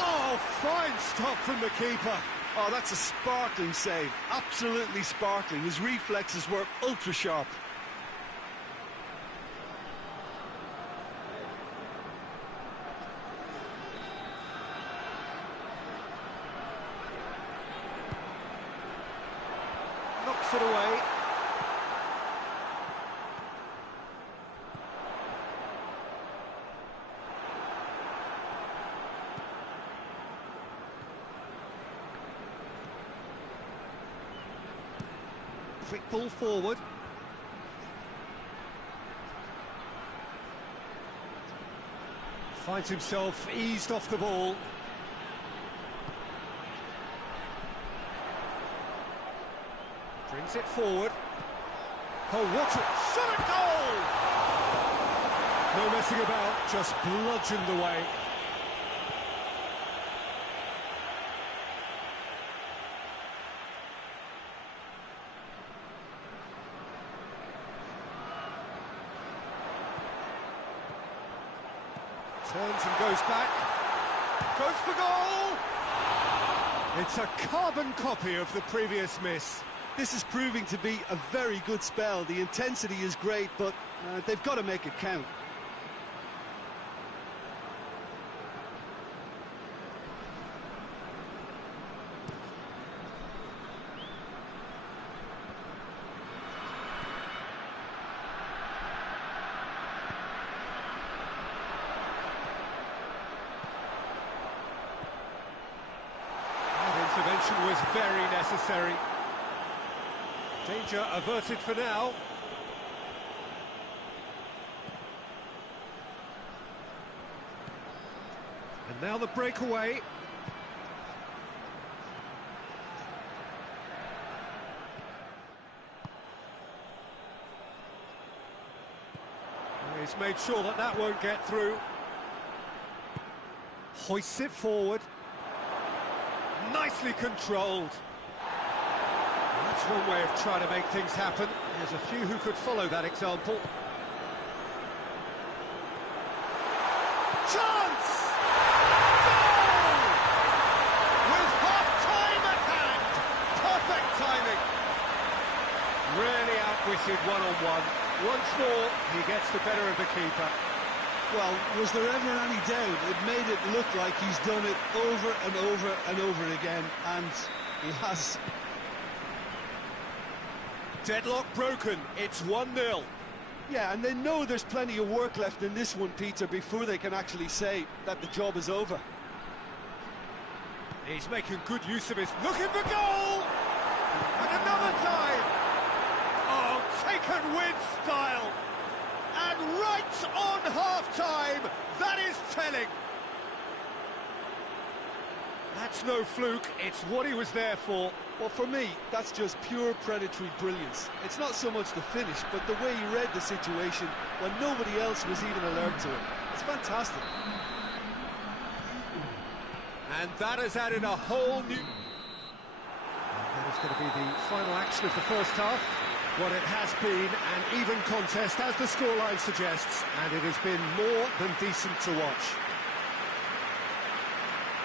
Oh, fine stop from the keeper. Oh, that's a sparkling save, absolutely sparkling. His reflexes were ultra sharp. Knocks it away. Quick ball forward. Finds himself eased off the ball. Brings it forward. Oh, what a shot at goal! No messing about, just bludgeoned away. Turns and goes back. Goes for goal! It's a carbon copy of the previous miss. This is proving to be a very good spell. The intensity is great, but they've got to make it count. That intervention was very necessary. Danger averted for now. And now the breakaway. He's made sure that that won't get through. Hoists it forward. Nicely controlled. That's one way of trying to make things happen. There's a few who could follow that example. Chance! Goal! With half-time at hand. Perfect timing. Really outwitted one-on-one. Once more, he gets the better of the keeper. Well, was there ever any doubt? It made it look like he's done it over and over and over again, and he has. Deadlock broken, it's 1-0. Yeah, and they know there's plenty of work left in this one, Peter, before they can actually say that the job is over. He's making good use of his... Looking for goal! And another time! Oh, taken with style! And right on half-time, that is telling! That's no fluke, it's what he was there for. Well, for me, that's just pure predatory brilliance. It's not so much the finish, but the way he read the situation when nobody else was even alert to it. It's fantastic. And that has added a whole new... That is going to be the final action of the first half. What it has been an even contest, as the scoreline suggests, and it has been more than decent to watch.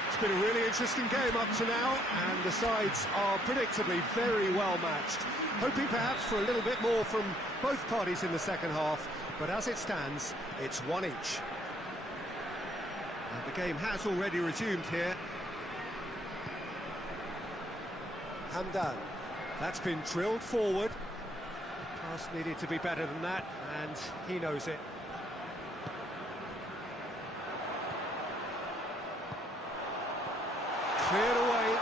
It's been a really interesting game up to now, and the sides are predictably very well matched. Hoping perhaps for a little bit more from both parties in the second half, but as it stands, it's one each. And the game has already resumed here. Hamdan. That's been drilled forward. Pass needed to be better than that, and he knows it. Cleared away.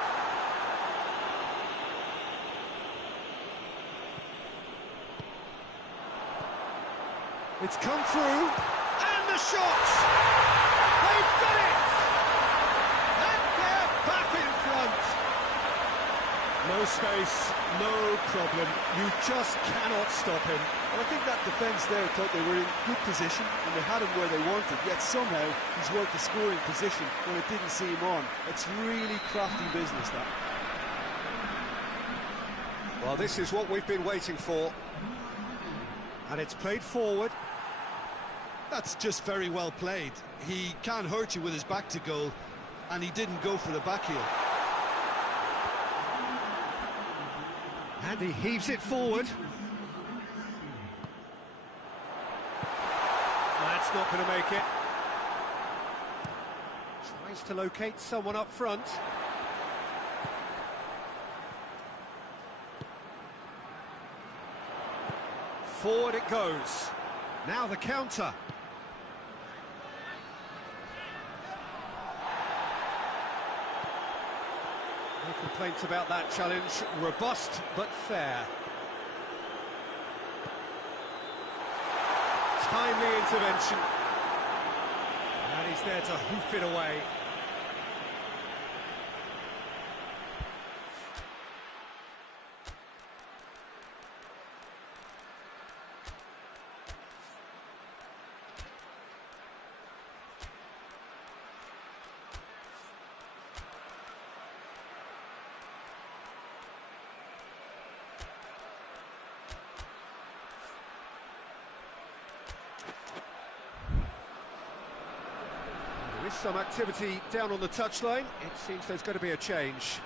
It's come through, and the shot! They've got it! And they're back in front! No space, no problem. You just cannot stop him. Well, I think that defence there thought they were in good position and they had him where they wanted, yet somehow he's worked the scoring position when it didn't see him on. It's really crafty business, that. Well, this is what we've been waiting for. And it's played forward. That's just very well played. He can't hurt you with his back to goal, and he didn't go for the back heel. And he heaves it forward. That's not going to make it. Tries to locate someone up front. Forward it goes. Now the counter. No complaints about that challenge. Robust but fair. Timely intervention. And he's there to hoof it away. There is some activity down on the touchline. It seems there's going to be a change.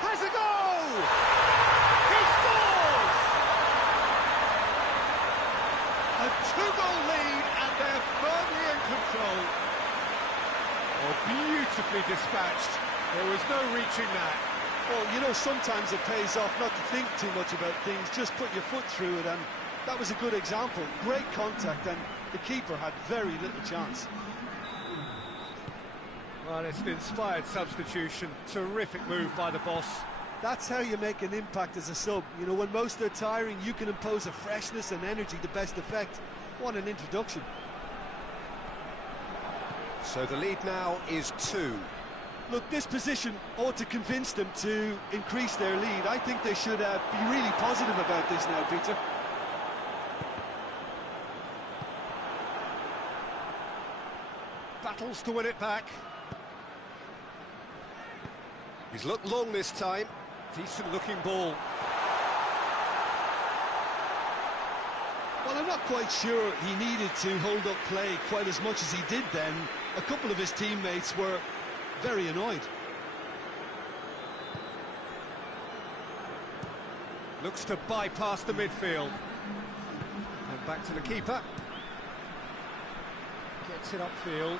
Has a goal! He scores! A two-goal lead, and they're firmly in control. Oh, beautifully dispatched. There was no reaching that. Well, you know, sometimes it pays off not to think too much about things, just put your foot through it, and that was a good example. Great contact, and the keeper had very little chance. Well, it's an inspired substitution. Terrific move by the boss. That's how you make an impact as a sub. You know, when most are tiring, you can impose a freshness and energy to best effect. What an introduction. So the lead now is 2. Look, this position ought to convince them to increase their lead. I think they should be really positive about this now, Peter. Battles to win it back. He's looked long this time. Decent looking ball. Well, I'm not quite sure he needed to hold up play quite as much as he did then. A couple of his teammates were very annoyed. Looks to bypass the midfield. And back to the keeper. Gets it upfield.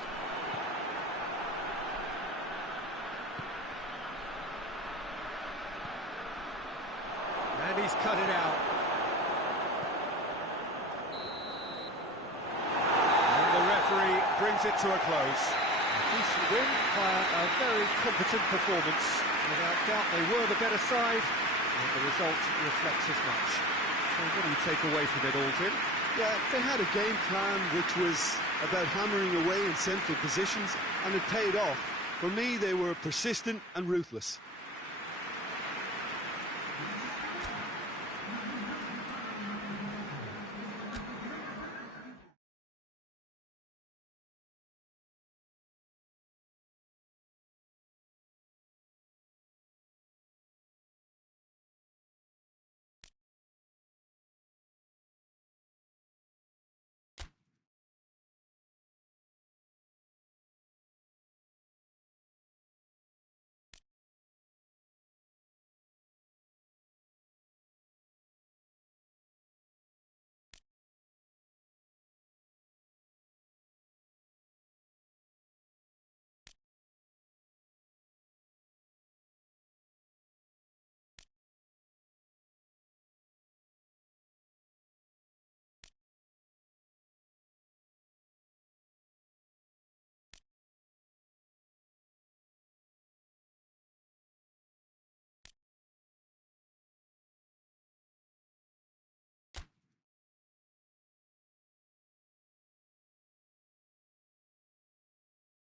And he's cut it out. And the referee brings it to a close. Decent win via a very competent performance. Without doubt, they were the better side, and the result reflects as much. So what do you take away from it all, Jim? Yeah, they had a game plan which was about hammering away in central positions, and it paid off. For me, they were persistent and ruthless.